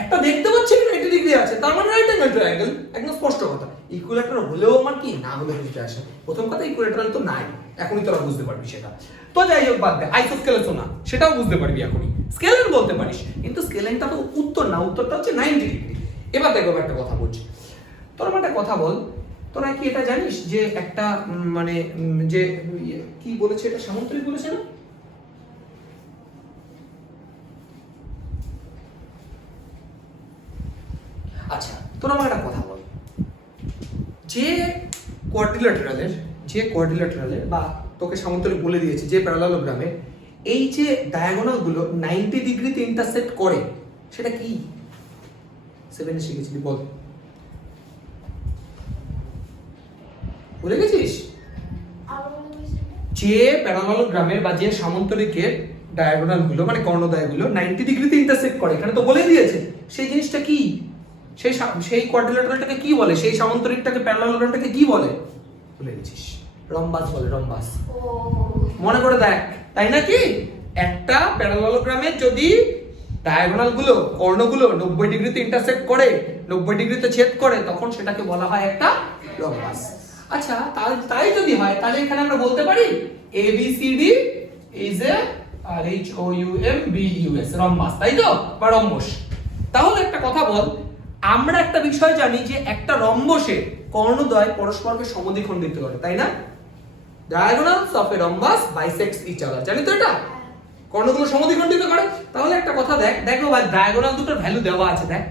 একটা দেখতে পাচ্ছি 90 ডিগ্রি আছে তার মানে রাইট অ্যাঙ্গেল ট্রায়াঙ্গেল, একদম স্পষ্ট কথা। ইকুইলেটারাল হলেও আমার কি না হলেও কিছু আসে, প্রথম কথা ইকুইলেটারাল তো নাই, এখনই তোরা বুঝতে পারবি সেটা। তো যাই হোক বাদ দে, আইসোস্কেলের তো না সেটাও বুঝতে পারবি এখনই, স্কেলেন বলতে পারিস কিন্তু স্কেলেনটা তো উত্তর না, উত্তরটা হচ্ছে 90 ডিগ্রি। এবার দেখো একটা কথা বলছি, তোরা একটা কথা বল, তোরা কি এটা জানিস যে একটা মানে যে কি বলেছে এটা সামন্তরিক বলেছে না? আচ্ছা তোরা আমার একটা কথা বল, যে কোয়াড্রিল্যাটারালের বা তোকে সামন্তরিক বলে দিয়েছে যে প্যারালালোগ্রামে এই যে ডায়াগোনাল গুলো 90 ডিগ্রিতে ইন্টারসেক্ট করে সেটা কি 7 এ শিখেছিলি বল, ভুলে গেছিস? যে প্যারালালোগ্রামের বা যে সামন্তরিকের ডায়াগোনাল গুলো মানে কর্ণদ্বয় গুলো 90 ডিগ্রিতে ইন্টারসেক্ট করে এখানে তো বলে দিয়েছে, সেই জিনিসটা কি, সেই কোয়াড্রিল্যাটারালটাকে কি বলে, সেই সামন্তরিকটাকে প্যারালালোগ্রামটাকে কি বলে ভুলে গেছিস? রম্বাস বলে, রম্বাস। মনে করে দেখ তাই নাকি, একটা প্যারালালোগ্রামের যদি ডায়াগোনাল গুলো কর্ণগুলো 90 ডিগ্রিতে ইন্টারসেক্ট করে 90 ডিগ্রিতে ছেদ করে তখন সেটাকে বলা হয় একটা রম্বাস। আচ্ছা তাই যদি হয় তাহলে এখানে আমরা বলতে পারি A B C D is A R H O U M B U S rhombus, তাই তো, বা রম্বস। তাহলে একটা কথা বল, আমরা একটা বিষয় জানি যে একটা রম্বসে কর্ণদ্বয় পরস্পরকে সমদ্বিখণ্ডিত করে, তাই না? Diagonals of a rhombus bisects each other, জানি তো এটা কর্ণগুলো সমদ্বিখণ্ডিত করে। তাহলে একটা কথা দেখো ভাই ডায়াগোনাল দুটোর ভ্যালু দেওয়া আছে, দেখ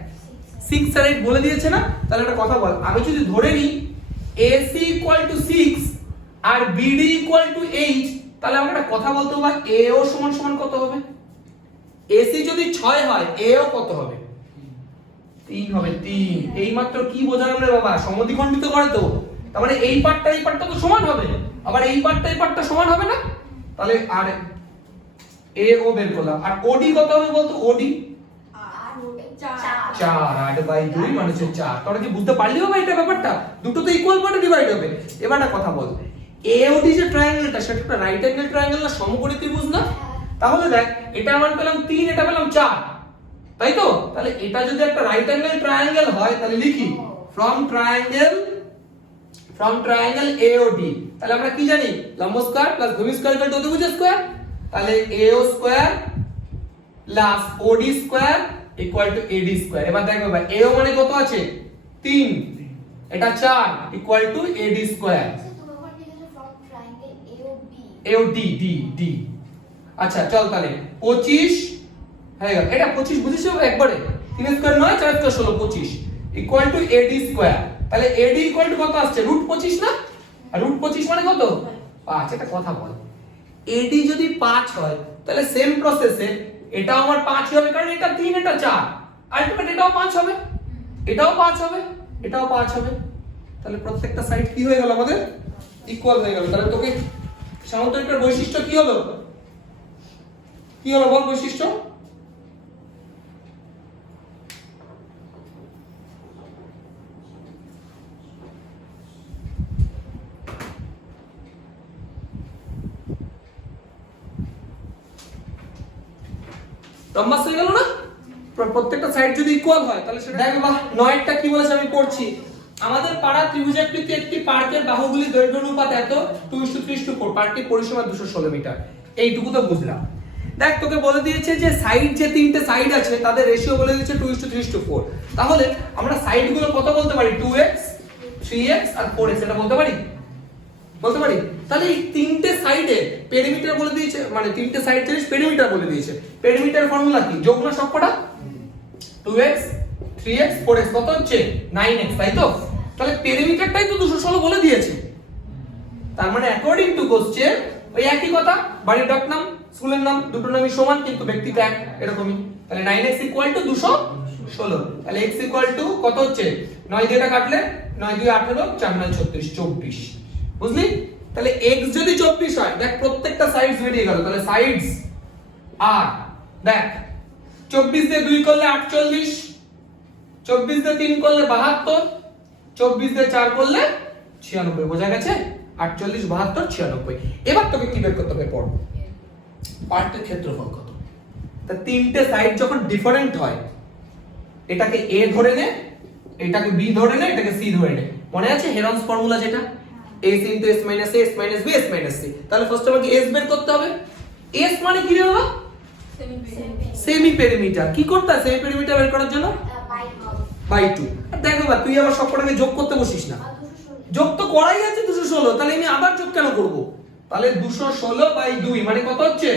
6 আর 8 বলে দিয়েছে না? তাহলে একটা কথা বল, আমি যদি ধরে নিই AC = 6 আর BD = 8 তাহলে আমাকে একটা কথা বলতে হবে AO সমান কত হবে? AC যদি 6 হয় AO কত হবে? 3 হবে, 3। এই মাত্র কি বোঝালাম রে বাবা, সমদ্বিখণ্ডিত করে তো, তার মানে এই পার্টটা তো সমান হবে, আবার এই পার্টটা সমান হবে না? তাহলে আর AO বের করলাম, আর OD কত হবে বলতো? OD 4 8/2 মানে হচ্ছে 4। তোরা কি বুঝতে পারলি বাবা এটা ব্যাপারটা? দুটো তো ইকুয়াল পার্টে ডিভাইড হবে। এবার একটা কথা বল, AOD যে ট্রায়াঙ্গেলটা সেটা একটা রাইট অ্যাঙ্গেল ট্রায়াঙ্গেল না সমকোণী ত্রিভুজ না? তাহলে দেখ এটা আমরা পেলাম 3 এটা পেলাম 4, তাই তো? তাহলে এটা যদি একটা রাইট অ্যাঙ্গেল ট্রায়াঙ্গেল হয় তাহলে লিখি ফ্রম ট্রায়াঙ্গেল AOD, তাহলে আমরা কি জানি লম্ব স্কয়ার প্লাস ভূমি স্কয়ার ইকুয়াল টু অতিভুজ স্কয়ার, তাহলে AO square plus OD square equal two AD square. এবার দেখো ভাই AO মানে কত আছে 3, এটা 4 equal to AD square. AOD D। আচ্ছা চল তাহলে 25 হয়ে গেল, এটা 25 বুঝিস একবারে, 3 square 9 4 square 16 25 equal to AD square. তাহলে AD ইকুয়াল টু কত আসছে √25 না? আর √25 মানে কত 5। এটা কথা বল, AD যদি 5 হয় তাহলে সেম প্রসেসে এটাও আমার 5 হবে, কারণ এটা 3 এটা 4, আলটিমেট এটাও 5 হবে, এটাও 5 হবে, এটাও 5 হবে। তাহলে প্রত্যেকটা সাইড কি হয়ে গেল আমাদের ইকুয়াল হয়ে গেল। তাহলে তোকে সামন্তরিকের বৈশিষ্ট্য কি হলো বল বৈশিষ্ট্য? রম্বাস হয়ে গেল না? প্রত্যেকটা সাইড যদি ইকুয়াল হয় তাহলে সেটা দেখো বাহ 9টা কি বলেছে আমি পড়ছি, আমাদের পাড়া ত্রিভুজাকৃতি একটি পার্কের বাহুগুলির দৈর্ঘ্য অনুপাত এত 2:3:4, পার্কটির পরিসীমা 216 মিটার। এইটুকু তো বুঝলাম। দেখ তোকে বলে দিয়েছে যে সাইড যে তিনটে সাইড আছে তাদের রেশিও বলে দিয়েছে 2:3:4, তাহলে আমরা সাইডগুলো কত বলতে পারি 2x 3x আর 4x এটা বলতে পারি? তাহলে এই তিনটে সাইডে পেরিমিটার বলে দিয়েছে, মানে তিনটে সাইড থেকে পেরিমিটার বলে দিয়েছে। পেরিমিটার ফর্মুলা কি? যোগ না সবকটা 2x 3x 4x কত হচ্ছে 9x, তাই তো? তাহলে পেরিমিটারটাই তো 216 বলে দিয়েছে। তার মানে অ্যাকর্ডিং টু কোশ্চেন ওই একই কথা, বাড়ির ডাক নাম, স্কুলের নাম, দুটো নামই সমান কিন্তু ব্যক্তিটা এক, এরকমই। তাহলে 9x = 216। তাহলে x = কত হচ্ছে? 9 দিয়ে এটা কাটলে 9 2 18, 4 9 36, 24। বুঝলি? তাহলে x যদি 24 হয়, দেখ প্রত্যেকটা সাইডস বেরিয়ে গেল। তাহলে সাইডস আর দেখ 24 দিয়ে 2 করলে 48, 24 দিয়ে 3 করলে 72, 24 দিয়ে 4 করলে 96। বোঝা গেছে? 48 72 96। এবার তোকে কি বের করতে হবে? পড়, পার্টের ক্ষেত্রফল কত। তা তিনটে সাইড যখন ডিফারেন্ট হয়, এটাকে a ধরে নে, এটাকে b ধরে নে, এটাকে c ধরে নে। মনে আছে হেরনস ফর্মুলা যেটা? a * s - a s - b s - c। তাহলে ফার্স্ট আমাকে s বের করতে হবে। s মানে কি রে বাবা? Semi perimeter. কি করতে হয় সেমি পেরিমিটার বের করার জন্য? বাই 2। দেখো বাবা, তুই আবার সবকটাকে যোগ করতে বসিস না। যোগ তো করাই আছে 216, তাহলে আমি আবার যোগ কেন করব? তাহলে 216/2 মানে কত হচ্ছে?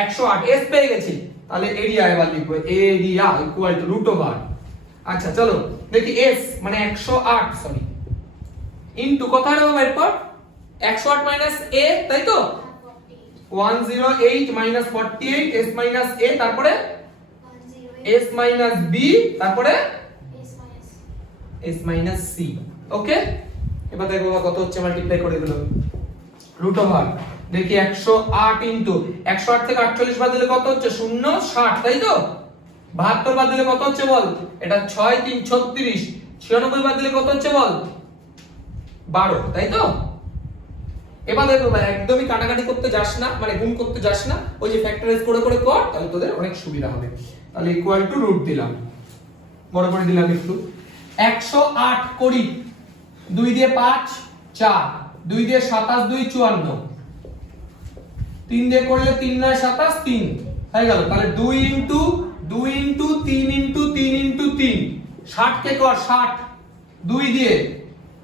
108। s পেয়ে গেছি। তাহলে এরিয়া এবার লিখব, এরিয়া = আচ্ছা চলো দেখি, s মানে 108, সরি, ইনটু কত হবে বাবা এরপর? 108 - a, তাই তো? 108 - 48 s - a, তারপরে s - b, তারপরে s - c। ওকে, এবার দেখো বাবা কত হচ্ছে, মাল্টিপ্লাই করে দিল √। দেখি 108 ইনটু 108 থেকে 48 বাদ দিলে কত হচ্ছে? 0 60, তাই তো? 72 বাদ দিলে কত হচ্ছে বল? এটা 6 3 36। 96 বাদ দিলে কত হচ্ছে বল? 12, তাই তো? এবার দেখো ভাই, একদমই কাটাকাটি করতে যাস না, মানে গুণ করতে যাস না, ওই যে ফ্যাক্টরাইজ করে করে কর, তাহলে তোদের অনেক সুবিধা হবে। তাহলে ইকুয়াল টু √ দিলাম, বড় করে দিলাম একটু। 108 করি 2 দিয়ে 5 4, 2 দিয়ে 27 2 54, 3 দিয়ে করলে 3 9 27 3 হয়ে গেল। তাহলে 2 ইনটু 2 ইনটু 3 ইনটু 3 ইনটু 3, 60 কে কর 60 2 দিয়ে।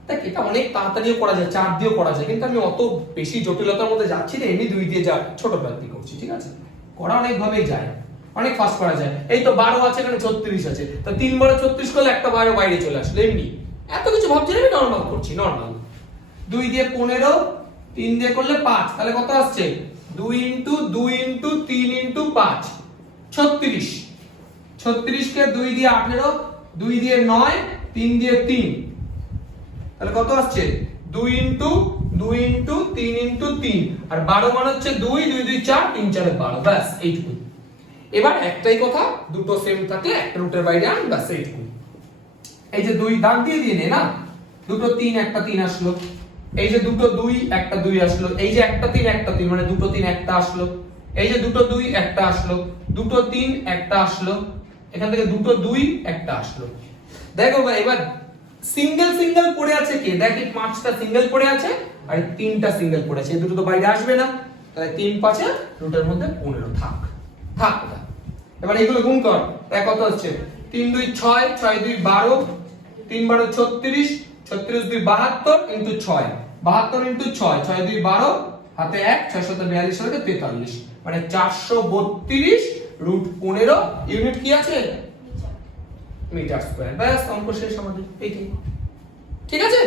দেখ এটা অনেক তাড়াতাড়িও করা যায়, 4 দিয়েও করা যায়, কিন্তু আমি অত বেশি জটিলতার মধ্যে যাচ্ছি না, এমনি 2 দিয়ে যা ছোট প্রান্তি করছি, ঠিক আছে? করা অনেক ভাবেই যায়, অনেক ফাস্ট করা যায়। এই তো 12 আছে, এখানে 36 আছে, তো 3 বার 36 করলে একটা 12 বাইরে চলে আসলো। এমনি এত কিছু ভাবছি না, আমি নরমাল করছি, নরমাল। 2 দিয়ে 15, 3 দিয়ে করলে 5, তাহলে কত আসছে? 2 ইনটু 2 ইনটু 3 ইনটু 5 36। 36 কে 2 দিয়ে 18, 2 দিয়ে 9, 3 দিয়ে 3, তাহলে কত আসছে? 2 ইনটু 2 ইনটু 3 ইনটু 3, আর 12 মান হচ্ছে 2 2 2 4 3 4 12, ব্যাস এইটুকু। এবার একটাই কথা, দুটো সেম থাকলে একটা রুটের বাইরে আন, ব্যাস এইটুকু। এই যে 2 দাগ দিয়ে দিয়ে নে না, দুটো 3 একটা 3 আসলো, এই যে দুটো 2 একটা 2 আসলো, এই যে একটা 3 একটা 3 মানে দুটো 3 একটা আসলো, এই যে দুটো 2 একটা আসলো, দুটো 3 একটা আসলো, এখান থেকে দুটো 2 একটা আসলো। দেখো ভাই, এবার সিঙ্গেল সিঙ্গেল পড়ে আছে কে? দেখ এই 5টা সিঙ্গেল পড়ে আছে আর 3টা সিঙ্গেল পড়ে আছে, এই দুটো তো বাইরে আসবে না, তাহলে 3 5 এ রুটের মধ্যে 15 থাক থাক। এবার এগুলো গুণ কর, দেখ কত হচ্ছে? 3 2 6, 6 2 12, 3 12 36, 36 2 72 ইনটু 6, 72 ইনটু 6, 6 2 12, হাতে 1, 6 7 42 হলে 43, মানে 432 √15 ইউনিট কি আছে? Metre square. ব্যাস অঙ্ক শেষ আমাদের, এইটাই, ঠিক আছে?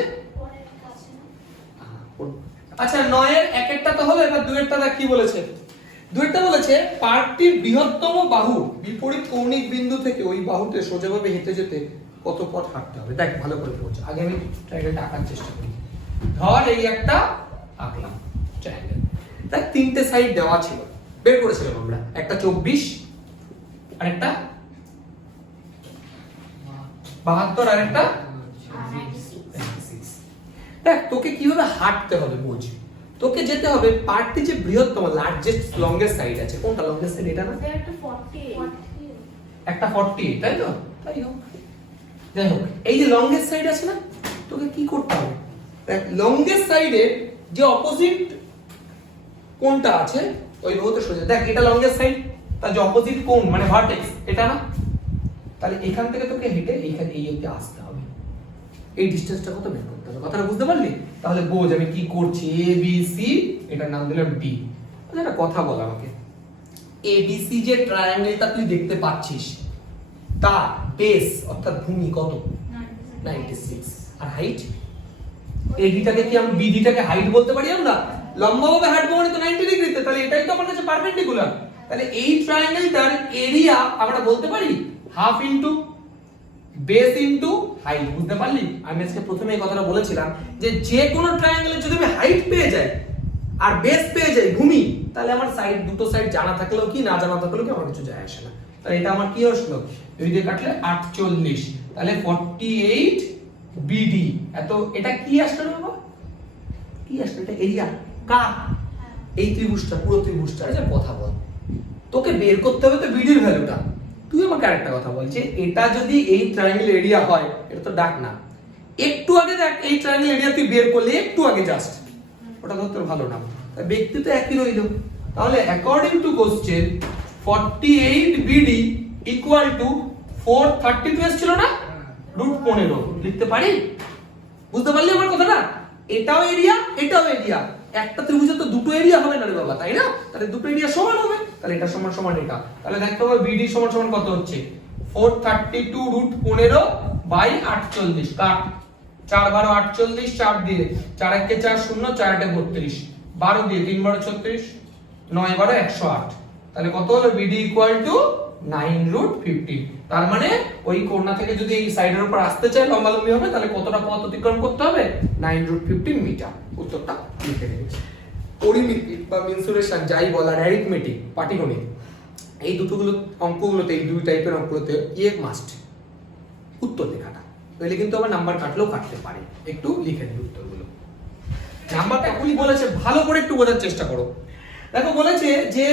আচ্ছা 9 এর এক একটা তো হলো, এবার 2 এরটা দেখ কি বলেছে। 2 এরটা বলেছে পার্কটির বৃহত্তম বাহু বিপরীত কৌণিক বিন্দু থেকে ওই বাহুতে সোজাভাবে হেঁটে যেতে কত পথ হাঁটতে হবে। দেখ ভালো করে বলছে, আগে আমি ট্রায়াঙ্গেলটা আঁকার চেষ্টা করি। ধর এই একটা আঁকলাম ট্রায়াঙ্গেল, দেখ 3টে সাইড দেওয়া ছিল, বের করেছিলাম আমরা, একটা 24 আর একটা 72 আর একটা 96। দেখ তোকে কিভাবে হাঁটতে হবে বুঝ, তোকে যেতে হবে পার্টটি যে বৃহত্তম লার্জেস্ট লংগেস্ট সাইড আছে, কোনটা লংগেস্ট সাইড? এটা না, একটা 48, তাই তো? তাই হোক, যাই হোক, এই যে লংগেস্ট সাইড আছে না, তোকে কি করতে হবে? দেখ লংগেস্ট সাইডে যে অপোজিট কোনটা আছে ওই বাহুতে সোজা, দেখ এটা লংগেস্ট সাইড, তার যে অপোজিট কোণ মানে ভার্টেক্স এটা না, তাহলে এখান থেকে তোকে হেঁটে এইখানে এই অবধি আসতে হবে, এই ডিসটেন্সটা কত বের করতে হবে। কথাটা বুঝতে পারলি? তাহলে বোঝ আমি কি করছি, এ বি সি, এটার নাম দিলাম ডি। একটা কথা বল আমাকে, এ বি সি যে ট্রায়াঙ্গেলটা তুই দেখতে পাচ্ছিস, তার বেস অর্থাৎ ভূমি কত? 96। আর হাইট এডিটাকে কি আমরা বিডিটাকে হাইট বলতে পারি আমরা? লম্বাভাবে হাঁটবো মানে তো 90 ডিগ্রিতে, তাহলে এটাই তো আমার কাছে পারপেন্ডিকুলার। তাহলে এই ট্রায়াঙ্গেলটার এরিয়া আমরা বলতে পারি half into base into height. বুঝতে পারলি? আমি আজকে প্রথমে এই কথাটা বলেছিলাম যে কোনো ট্রায়াঙ্গেলের যদি আমি হাইট পেয়ে যাই আর বেস পেয়ে যাই ভূমি, তাহলে আমার সাইড দুটো সাইড জানা থাকলেও কি না জানা থাকলেও কি আমার কিছু যায় আসে না। তাহলে এটা আমার কি আসলো, দুই দিয়ে কাটলে 48, তাহলে 48 বিডি। এত এটা কি আসলো রে বাবা? কি আসলো? এটা এরিয়া কার? এই ত্রিভুজটা, পুরো ত্রিভুজটা। এটা কথা বল, তোকে বের করতে হবে তো বিডির ভ্যালুটা। তুই আমাকে আরেকটা কথা বল যে এটা যদি এই ট্রায়াঙ্গেল এরিয়া হয়, এটা তো ডাক না, একটু আগে দেখ এই ট্রায়াঙ্গেল এরিয়া তুই বের করলে একটু আগে জাস্ট, ওটা তো তোর ভালো না। ব্যক্তি তো একই রইল। তাহলে according to question 48 BD equal to 432 এসেছিল না, √15 লিখতে পারি? বুঝতে পারলি আমার কথাটা? এটাও এরিয়া, এটাও এরিয়া। একটা ত্রিভুজে তো দুটো এরিয়া হবে না রে বাবা, তাই না? তাহলে দুটো এরিয়া সমান হবে, তাহলে এটা সমান সমান এটা। তাহলে দেখতে হবে বিডি সমান সমান কত হচ্ছে, 432 √15 বাই 48। কাট, 4 12 48, 4 দিয়ে 4 1 4 0, 4 8 32, 12 দিয়ে 3 12 36, 9 12 108। তাহলে কত হলো? BD equal to 9√15। তার মানে ওই কোণা থেকে যদি এই সাইডের উপর আসতে চাই লম্বালম্বি হবে, তাহলে কতটা পথ অতিক্রম করতে হবে? 9√15 মিটার। উত্তরটা লিখে নেবে। পরিমিতি বা মেনসুরেশন যাই বলার, অ্যারিথমেটিক, পাটিগণিত, এই দুটোগুলো অঙ্কগুলোতে, এই দুই টাইপের অঙ্কগুলোতে মাস্ট উত্তর লেখাটা। তাহলে কিন্তু আবার নাম্বার কাটলেও কাটতে পারে। একটু লিখে নেবে উত্তরগুলো। নাম্বারটা এখনই বলেছে, ভালো করে একটু বোঝার চেষ্টা করো। দেখো বলেছে যে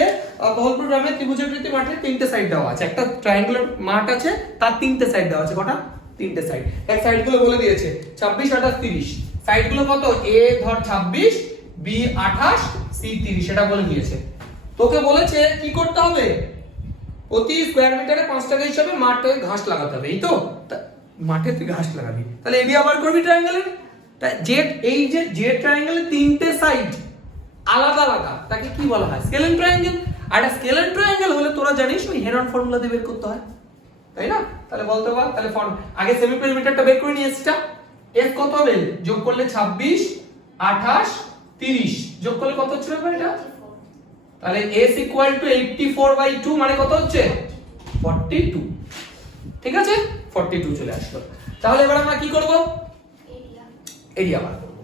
বহরমপুর গ্রামে ত্রিভুজাকৃতি মাঠে 3টে সাইড দেওয়া আছে। একটা ট্রায়াঙ্গুলার মাঠ আছে, তার 3টে সাইড দেওয়া আছে। কটা? 3টে সাইড। এক সাইডগুলো বলে দিয়েছে 26 28 30। সাইডগুলো কত? এ ধর 26, বি 28, সি 30, সেটা বলে দিয়েছে। তোকে বলেছে কি করতে হবে? প্রতি স্কয়ার মিটারে 5 টাকা হিসাবে মাঠে ঘাস লাগাতে হবে, এই তো? মাঠে তুই ঘাস লাগাবি, তাহলে এরিয়া বার করবি ট্রায়াঙ্গেলের। এই যে ট্রায়াঙ্গেলের 3টে সাইড আলাদা আলাদা, তাকে কি বলা হয়? স্কেলেন ট্রায়াঙ্গেল। আর একটা স্কেলেন ট্রায়াঙ্গেল হলে তোরা জানিস ওই হেরন ফর্মুলা দিয়ে বের করতে হয়, তাই না? তাহলে বলতে পার, তাহলে আগে সেমি পেরিমিটারটা বের করে নিয়ে এসেছিস। এর কত হবে? যোগ করলে 26 28 30, যোগ করলে কত হচ্ছে রে এটা? তাহলে s ইকুয়াল টু 84/2 মানে কত হচ্ছে? 42। ঠিক আছে, 42 চলে আসলো। তাহলে এবার আমরা কি করব? এরিয়া বার করব।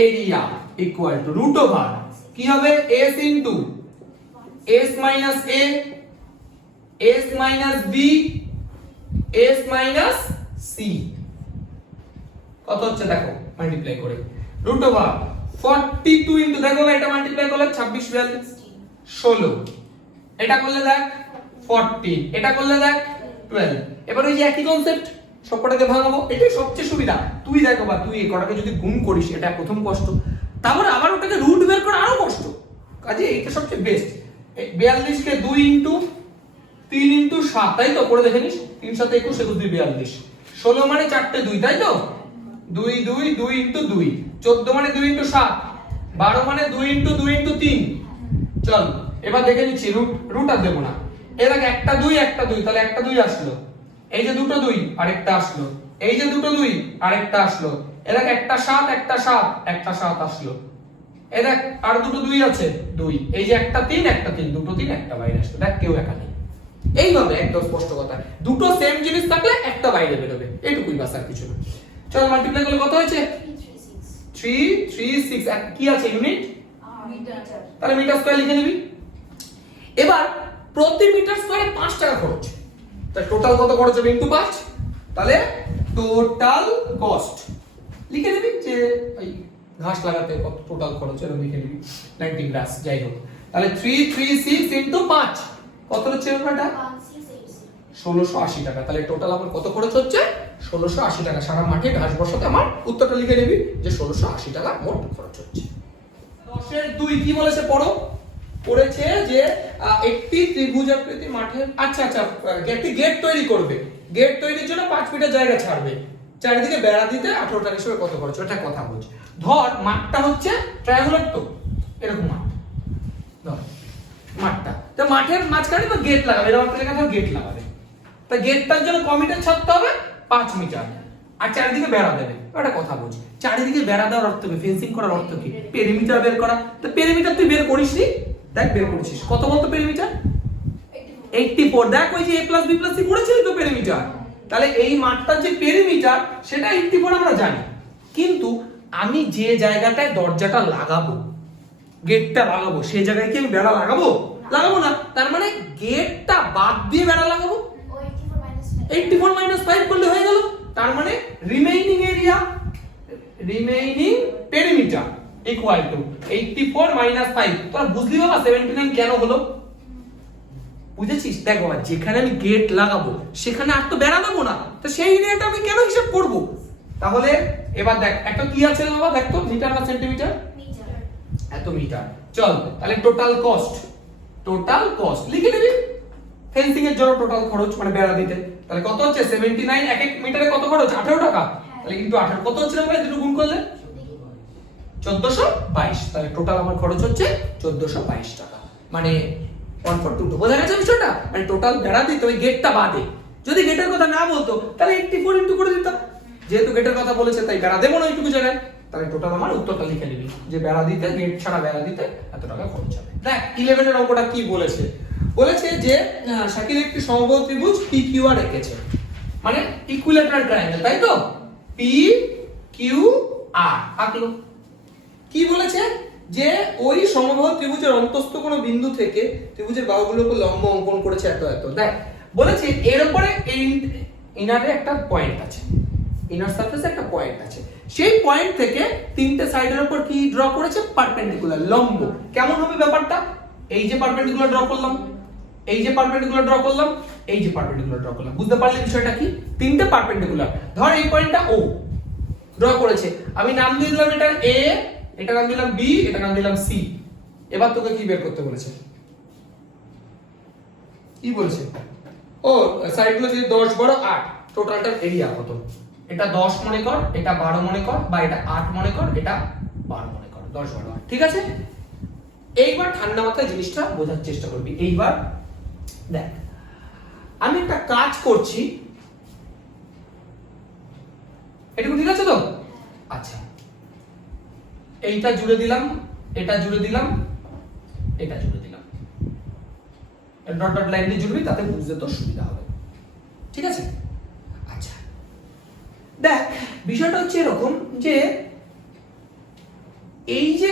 Area equal to root over কি হবে? s into s minus a, s minus b, s minus c। কত হচ্ছে দেখো, মাল্টিপ্লাই করে রুট ওভার 42 ইনটু, দেখো এটা মাল্টিপ্লাই করলে 26 42 16, এটা করলে দেখ 14, এটা করলে দেখ 12। এবার ওই যে একই কনসেপ্ট সবকটাকে ভাঙাবো, এটাই সবচেয়ে সুবিধা। তুই দেখো বা তুই এই কটাকে যদি গুণ করিস, এটা প্রথম কষ্ট, তারপর আবার ওটাকে রুট বের করা আরো কষ্ট, কাজে এইটা সবচেয়ে বেস্ট। 42 কে 2 ইনটু 3 ইনটু 7, তাই তো? করে দেখে নিস, 3 7 21, 21 2 42, 16 মানে 4টে 2, তাই তো? 2 2 2 ইনটু 2, 14 মানে 2 ইনটু 7, 12 মানে 2 ইনটু 2 ইনটু 3। চল এবার দেখে নিচ্ছি, রুট আর দেব না। এই দেখ একটা 2 একটা 2, তাহলে একটা 2 আসলো, এই যে দুটো 2 আরেকটা আসলো, এই যে দুটো 2 আরেকটা আসলো, এই দেখ একটা 7 একটা 7 একটা 7 আসলো, এই দেখ আর দুটো 2 আছে 2, এই যে একটা 3 একটা 3, দুটো 3 একটা বাইরে আসলো, দেখ কেউ একা নেই। এইভাবে একদম স্পষ্ট কথা, দুটো সেম জিনিস থাকলে একটা বাইরে বেরোবে, এইটুকুই বাস, আর কিছু না। চল মাল্টিপ্লাই করলে কত হয়েছে? 336। কি আছে ইউনিট? মিটার। তাহলে মিটার স্কয়ার লিখে নিবি। এবার প্রতি মিটার স্কয়ারে 5 টাকা খরচ, তাহলে টোটাল কত খরচ হবে ইনটু 5, তাহলে টোটাল কস্ট লিখে নিবি যে এই ঘাস লাগাতে কত টোটাল খরচ এরকম লিখে নিবি, 90 গ্রাস যাই হোক। তাহলে 336 ইনটু 5 কত হচ্ছে ব্যাপারটা? 1680 টাকা। তাহলে টোটাল আমার কত খরচ হচ্ছে? 1680 টাকা। সারা মাঠে ঘাস বসাতে আমার উত্তরটা লিখে নিবি যে 1680 টাকা মোট খরচ হচ্ছে। 10 এর 2 কি বলেছে পড়ো? পড়েছে যে একটি ত্রিভুজাকৃতি মাঠে, আচ্ছা একটি গেট তৈরি করবে, গেট তৈরির জন্য 5 মিটার জায়গা ছাড়বে, চারিদিকে বেড়া দিতে 18 টাকা হিসেবে কত খরচ? এটা কথা বলছি। ধর মাঠটা হচ্ছে ট্রায়াঙ্গুলার, তো এরকম মাঠ ধর মাঠটা, তো মাঠের মাঝখানে তো গেট লাগাবে, এরকম একটা জায়গায় ধর গেট লাগাবে, তা গেটটার জন্য ক মিটার ছাড়তে হবে? 5 মিটার। আর চারিদিকে বেড়া দেবে। একটা কথা বলছি, চারিদিকে বেড়া দেওয়ার অর্থ কি? ফেন্সিং করার অর্থ কি? পেরিমিটার বের করা। তো পেরিমিটার তুই বের করিসনি, দেখ বের করেছিস। কত বলতো পেরিমিটার? 84। দেখ ওই যে a + b + c পড়েছিলি তো পেরিমিটার। তাহলে এই মাঠটার যে পেরিমিটার সেটা 84 আমরা জানি। কিন্তু আমি যে জায়গাটায় দরজাটা লাগাবো, গেটটা লাগাবো, সেই জায়গায় কি আমি বেড়া লাগাবো? লাগাবো না। তার মানে গেটটা বাদ দিয়ে বেড়া লাগাবো। 84 - 5 করলে হয়ে গেল। তার মানে remaining area, remaining perimeter equal to 84 - 5। তোরা বুঝলি বাবা 79 কেন হলো? বুঝেছিস? দেখ বাবা, যেখানে আমি গেট লাগাবো সেখানে আর তো বেড়া দেবো না, তো সেই এরিয়াটা আমি কেন হিসাব করব? তাহলে এবার দেখ একটা কি আছে রে বাবা, দেখ তো মিটার না সেন্টিমিটার? মিটার। এত মিটার। চল তাহলে টোটাল কস্ট লিখে দিবি। ফেন্সিং এর জন্য টোটাল খরচ মানে বেড়া দিতে, তাহলে কত হচ্ছে? 79। এক এক মিটারে কত খরচ? 18 টাকা। তাহলে কিন্তু 18 কত হচ্ছে রে ভাই, দুটো গুণ করলে 1422। তাহলে টোটাল আমার খরচ হচ্ছে 1422 টাকা। মানে 1/4 বোঝা গেছে বিষয়টা? মানে টোটাল বেড়া দিতে ওই গেটটা বাদে। যদি গেটের কথা না বলতো তাহলে 84 ইনটু করে দিতাম। যেহেতু গেটের কথা বলেছে তাই বেড়া দেবো না ওইটুকু জায়গায়। তাহলে টোটাল আমার উত্তরটা লিখে নিবি যে বেড়া দিতে, গেট ছাড়া বেড়া দিতে এত টাকা খরচ হবে। দেখ 11 এর অঙ্কটা কি বলেছে? বলেছে যে শাকিল একটি সমবাহু ত্রিভুজ PQR এঁকেছে, মানে ইকুইল্যাটারাল ট্রায়াঙ্গেল, তাই তো? PQR আঁকলো। কি বলেছে? যে ওই সমবাহু ত্রিভুজের অন্তঃস্থ কোনো বিন্দু থেকে ত্রিভুজের বাহুগুলোর উপর লম্ব অঙ্কন করেছে এত এত। দেখ বলেছে এর উপরে ইনারে একটা পয়েন্ট আছে, ইনার সারফেসে একটা পয়েন্ট আছে, সেই পয়েন্ট থেকে তিনটে সাইডের উপর কি ড্র করেছে? পারপেন্ডিকুলার, লম্ব। কেমন হবে ব্যাপারটা? এই যে পারপেন্ডিকুলার ড্র করলাম, এই যে পারপেন্ডিকুলার ড্র করলাম, এই যে পারপেন্ডিকুলার ড্র করলাম। বুঝতে পারলে বিষয়টা কি? তিনটে পারপেন্ডিকুলার। ধর এই পয়েন্টটা O ড্র করেছে, আমি নাম দিয়ে দিলাম এটার A, এটা নাম দিলাম B, এটা নাম দিলাম C। এবার তোকে কি বের করতে বলেছে? কি বলেছে? ও সাইডগুলো যদি 10 বড় 8, টোটালটার এরিয়া কত? এটা 10 মনে কর, এটা 12 মনে কর, বা এটা 8 মনে কর, এটা 12 মনে কর, 10 12 8। ঠিক আছে? এইবার ঠান্ডা মাথায় জিনিসটা বোঝার চেষ্টা করবি। এইবার দেখ আমি একটা কাজ করছি, এটুকু ঠিক আছে তো? আচ্ছা, এইটা জুড়ে দিলাম, এটা জুড়ে দিলাম, এটা জুড়ে দিলাম, ডট ডট লাইন দিয়ে জুড়বি, তাতে বুঝতে তোর সুবিধা হবে। ঠিক আছে? আচ্ছা দেখ বিষয়টা হচ্ছে এরকম যে এই যে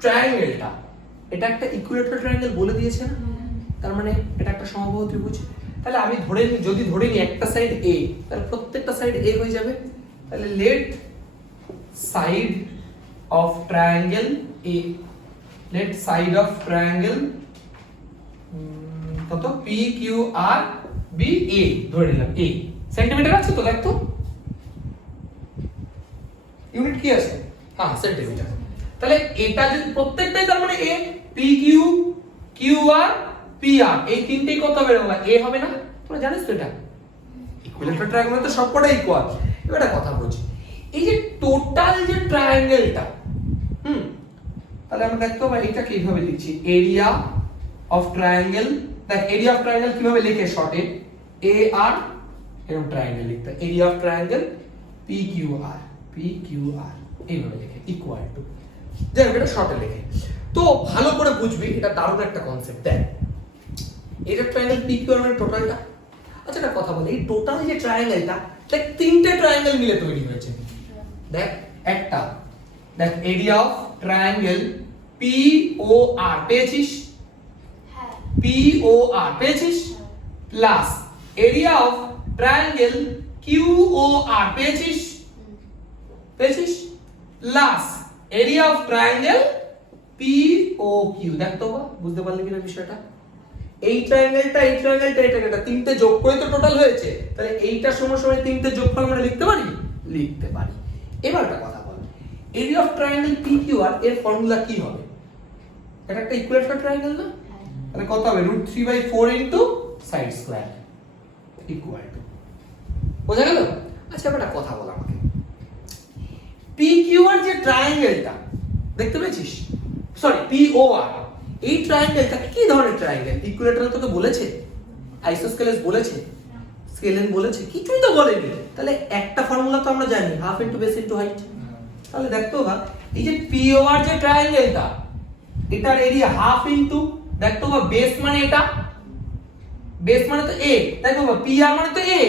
ট্রায়াঙ্গেলটা, এটা একটা ইকুইল্যাটারাল ট্রায়াঙ্গেল বলে দিয়েছে না? তার মানে এটা একটা সমবাহু ত্রিভুজ। তাহলে আমি যদি ধরে নিই একটা সাইড A, তাহলে প্রত্যেকটা সাইড A হয়ে যাবে। তাহলে let side of triangle A, let side of triangle কত? PQR B A ধরে নিলাম। A সেন্টিমিটার আছে তো? দেখ তো ইউনিট কি আছে? হ্যাঁ সেন্টিমিটার। তাহলে এটা যদি প্রত্যেকটাই তার মানে A, PQ QR PR এই তিনটেই কত হবে রে বাবা? A হবে না? তোমরা জানিস তো এটা ইকুইল্যাটারাল ট্রায়াঙ্গেল তো সবকটা ইকুয়াল। এবার একটা কথা বলছি, এই যে টোটাল যে ট্রায়াঙ্গেলটা, তাহলে আমরা দেখতে পাবো এটাকে এইভাবে লিখছি, এরিয়া অফ ট্রায়াঙ্গেল। দেখ এরিয়া অফ ট্রায়াঙ্গেল কিভাবে লিখে? শর্টে AR এরকম ট্রায়াঙ্গেল লিখতে, এরিয়া অফ ট্রায়াঙ্গেল PQR এইভাবে লিখে ইকুয়াল টু, যাই হোক এটা শর্টে লিখে। তো ভালো করে বুঝবি, এটা দারুণ একটা কনসেপ্ট। দেখ এটা ট্রায়াঙ্গেল PQR মানে টোটালটা। আচ্ছা একটা কথা বলি, এই টোটাল যে ট্রায়াঙ্গেলটা, দেখ তিনটে ট্রায়াঙ্গেল মিলে তৈরি হয়েছে। দেখ একটা, দেখ এরিয়া অফ ট্রায়াঙ্গেল POR পেয়েছিস? হ্যাঁ। POR পেয়েছিস? Plus area of triangle QOR পেয়েছিস? পেয়েছিস? Plus area of triangle POQ। দেখ তো বুঝতে পারলি কিনা বিষয়টা? এই ট্রায়াঙ্গেলটা, এই ট্রায়াঙ্গেলটা, এই ট্রায়াঙ্গেলটা তিনটে যোগ করে তো টোটাল হয়েছে। তাহলে এইটার সময় তিনটে যোগফল আমরা লিখতে পারি? লিখতে পারি। এবার একটা কথা বল, এরিয়া অফ ট্রায়াঙ্গেল PQR এর ফর্মুলা কি হবে? এটা একটা ইকুইল্যাটারাল ট্রায়াঙ্গেল না? তাহলে কত হবে? √3/4 into side square equal two. বোঝা গেল? আচ্ছা এবার একটা কথা বল আমাকে, PQR যে ট্রায়াঙ্গেলটা দেখতে পেয়েছিস, সরি POR, এই ট্রায়াঙ্গেলটা কি ধরনের ট্রায়াঙ্গেল? ইকুইল্যাটারাল তোকে বলেছে? আইসোস্কেলেস বলেছে? স্কেলেন বলেছে? কিছুই তো বলেনি। তাহলে একটা ফর্মুলা তো আমরা জানি, half into base into height. তাহলে দেখতো বা এই যে পি ওভার যে ট্রায়াঙ্গেলটা, এটার এরিয়া হাফ ইনটু, দেখতো বা বেস মানে এটা, বেস মানে তো এ, দেখো বা পি আর মানে তো এ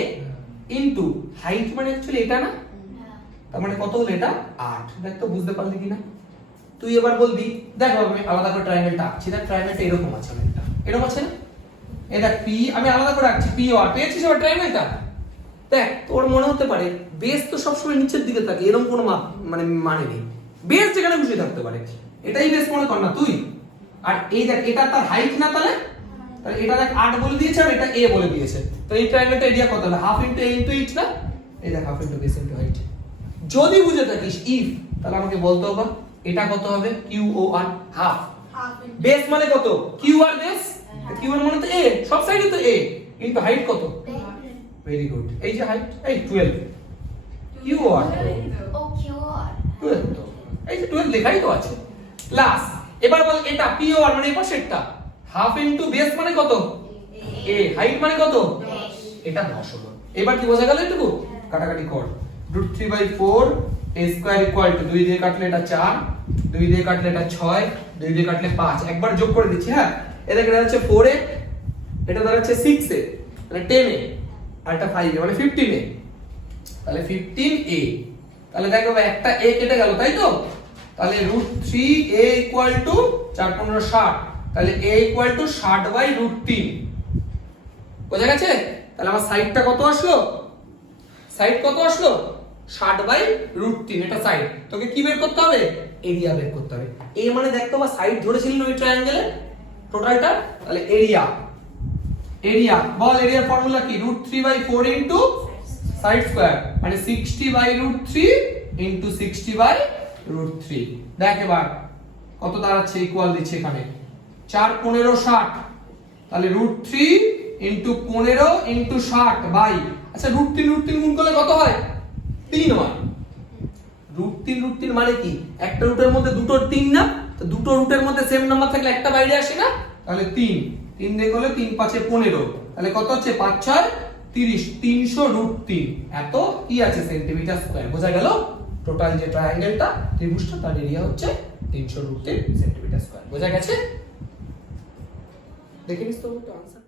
ইনটু হাইট মানে অ্যাকচুয়ালি এটা না, তার মানে কত হলো এটা 8। দেখতো বুঝতে পারলি কিনা? তুই এবার বলবি দেখো আমি আলাদা করে ট্রায়াঙ্গেলটা আঁকছি, দেখ ট্রায়াঙ্গেলটা এরকম আছে, একটা এরকম আছে না, এই দেখ পি আমি আলাদা করে আঁকছি, পি আর পেয়েছিস এবার ট্রায়াঙ্গেলটা। দেখ তোর মনে হতে পারে বেস তো সবসময় নিচের দিকে থাকে, এরকম কোনো মানে নেই, বেস যেখানে খুশি থাকতে পারে, এটাই বেস মনে কর না তুই। আর এই দেখ এটা তার হাইট না, তাহলে তাহলে এটা দেখ 8 বলে দিয়েছে আর এটা a বলে দিয়েছে, তো এই ট্রায়াঙ্গেলটা এরিয়া কত হবে, half into a into H না, এই দেখ half into base into height. যদি বুঝে থাকিস ইফ, তাহলে আমাকে বলতে হবে এটা কত হবে, কিউ ও আর হাফ, বেস মানে কত Q R base, Q R মানে তো a, সব সাইডে তো a, ইনটু হাইট কত, ভেরি গুড, এই যে হাইট এই 12, Q R O Q R 12, তো এই যে 12 লেখাই তো আছে প্লাস। এবার বল এটা পি ও আর মানে এই পাশেরটা, হাফ ইনটু বেস মানে কত a, হাইট মানে কত, এটা 10 হলো। এবার কি বোঝা গেল এটুকু, কাটাকাটি কর, √3/4 a স্কয়ার ইকুয়াল টু 2 দিয়ে কাটলে এটা 4, 2 দিয়ে কাটলে এটা 6, 2 দিয়ে কাটলে 5, একবার যোগ করে দিচ্ছি। হ্যাঁ এটা দাঁড়াচ্ছে 4 এ, এটা দাঁড়াচ্ছে 6 এ, মানে 10 এ, আর এটা 5 এ, মানে 15 এ, তাহলে 15a। তাহলে দেখো একটা a কেটে গেল তাই তো, তাহলে √3a ইকুয়াল টু 4 15 60, তাহলে a ইকুয়াল টু 60/√3, বোঝা গেছে? তাহলে আমার সাইডটা কত আসলো, সাইড কত আসলো 60/√3, এটা সাইড। তোকে কি বের করতে হবে, এরিয়া বের করতে হবে। a মানে দেখতো বা সাইড ধরেছিলেন ওই ট্রায়াঙ্গেলে টোটালটা, তাহলে এরিয়া, এরিয়া বল, এরিয়ার ফর্মুলা কি, √3/4 ইনটু সাইড স্কয়ার, মানে 60/√3 ইনটু 60/√3। দেখ এবার কত দাঁড়াচ্ছে, ইকুয়াল দিচ্ছে এখানে 4 15 60, তাহলে √3 ইনটু 15 ইনটু 60 বাই, আচ্ছা √3 গুণ করলে কত হয়, 3 হয়। √3 মানে কি, একটা রুটের মধ্যে দুটো 3 না, তো দুটো রুটের মধ্যে সেম নাম্বার থাকলে একটা বাইরে আসে না, তাহলে 3 দিয়ে করলে 3 5 15, তাহলে কত হচ্ছে 5 6 30, 300√3, এত কি আছে সেন্টিমিটার স্কয়ার। বোঝা গেল? টোটাল যে ট্রায়াঙ্গেলটা ত্রিভুজটা তার এরিয়া হচ্ছে 300√3 সেন্টিমিটার স্কয়ার। বোঝা গেছে? দেখে নিস তো আনসার।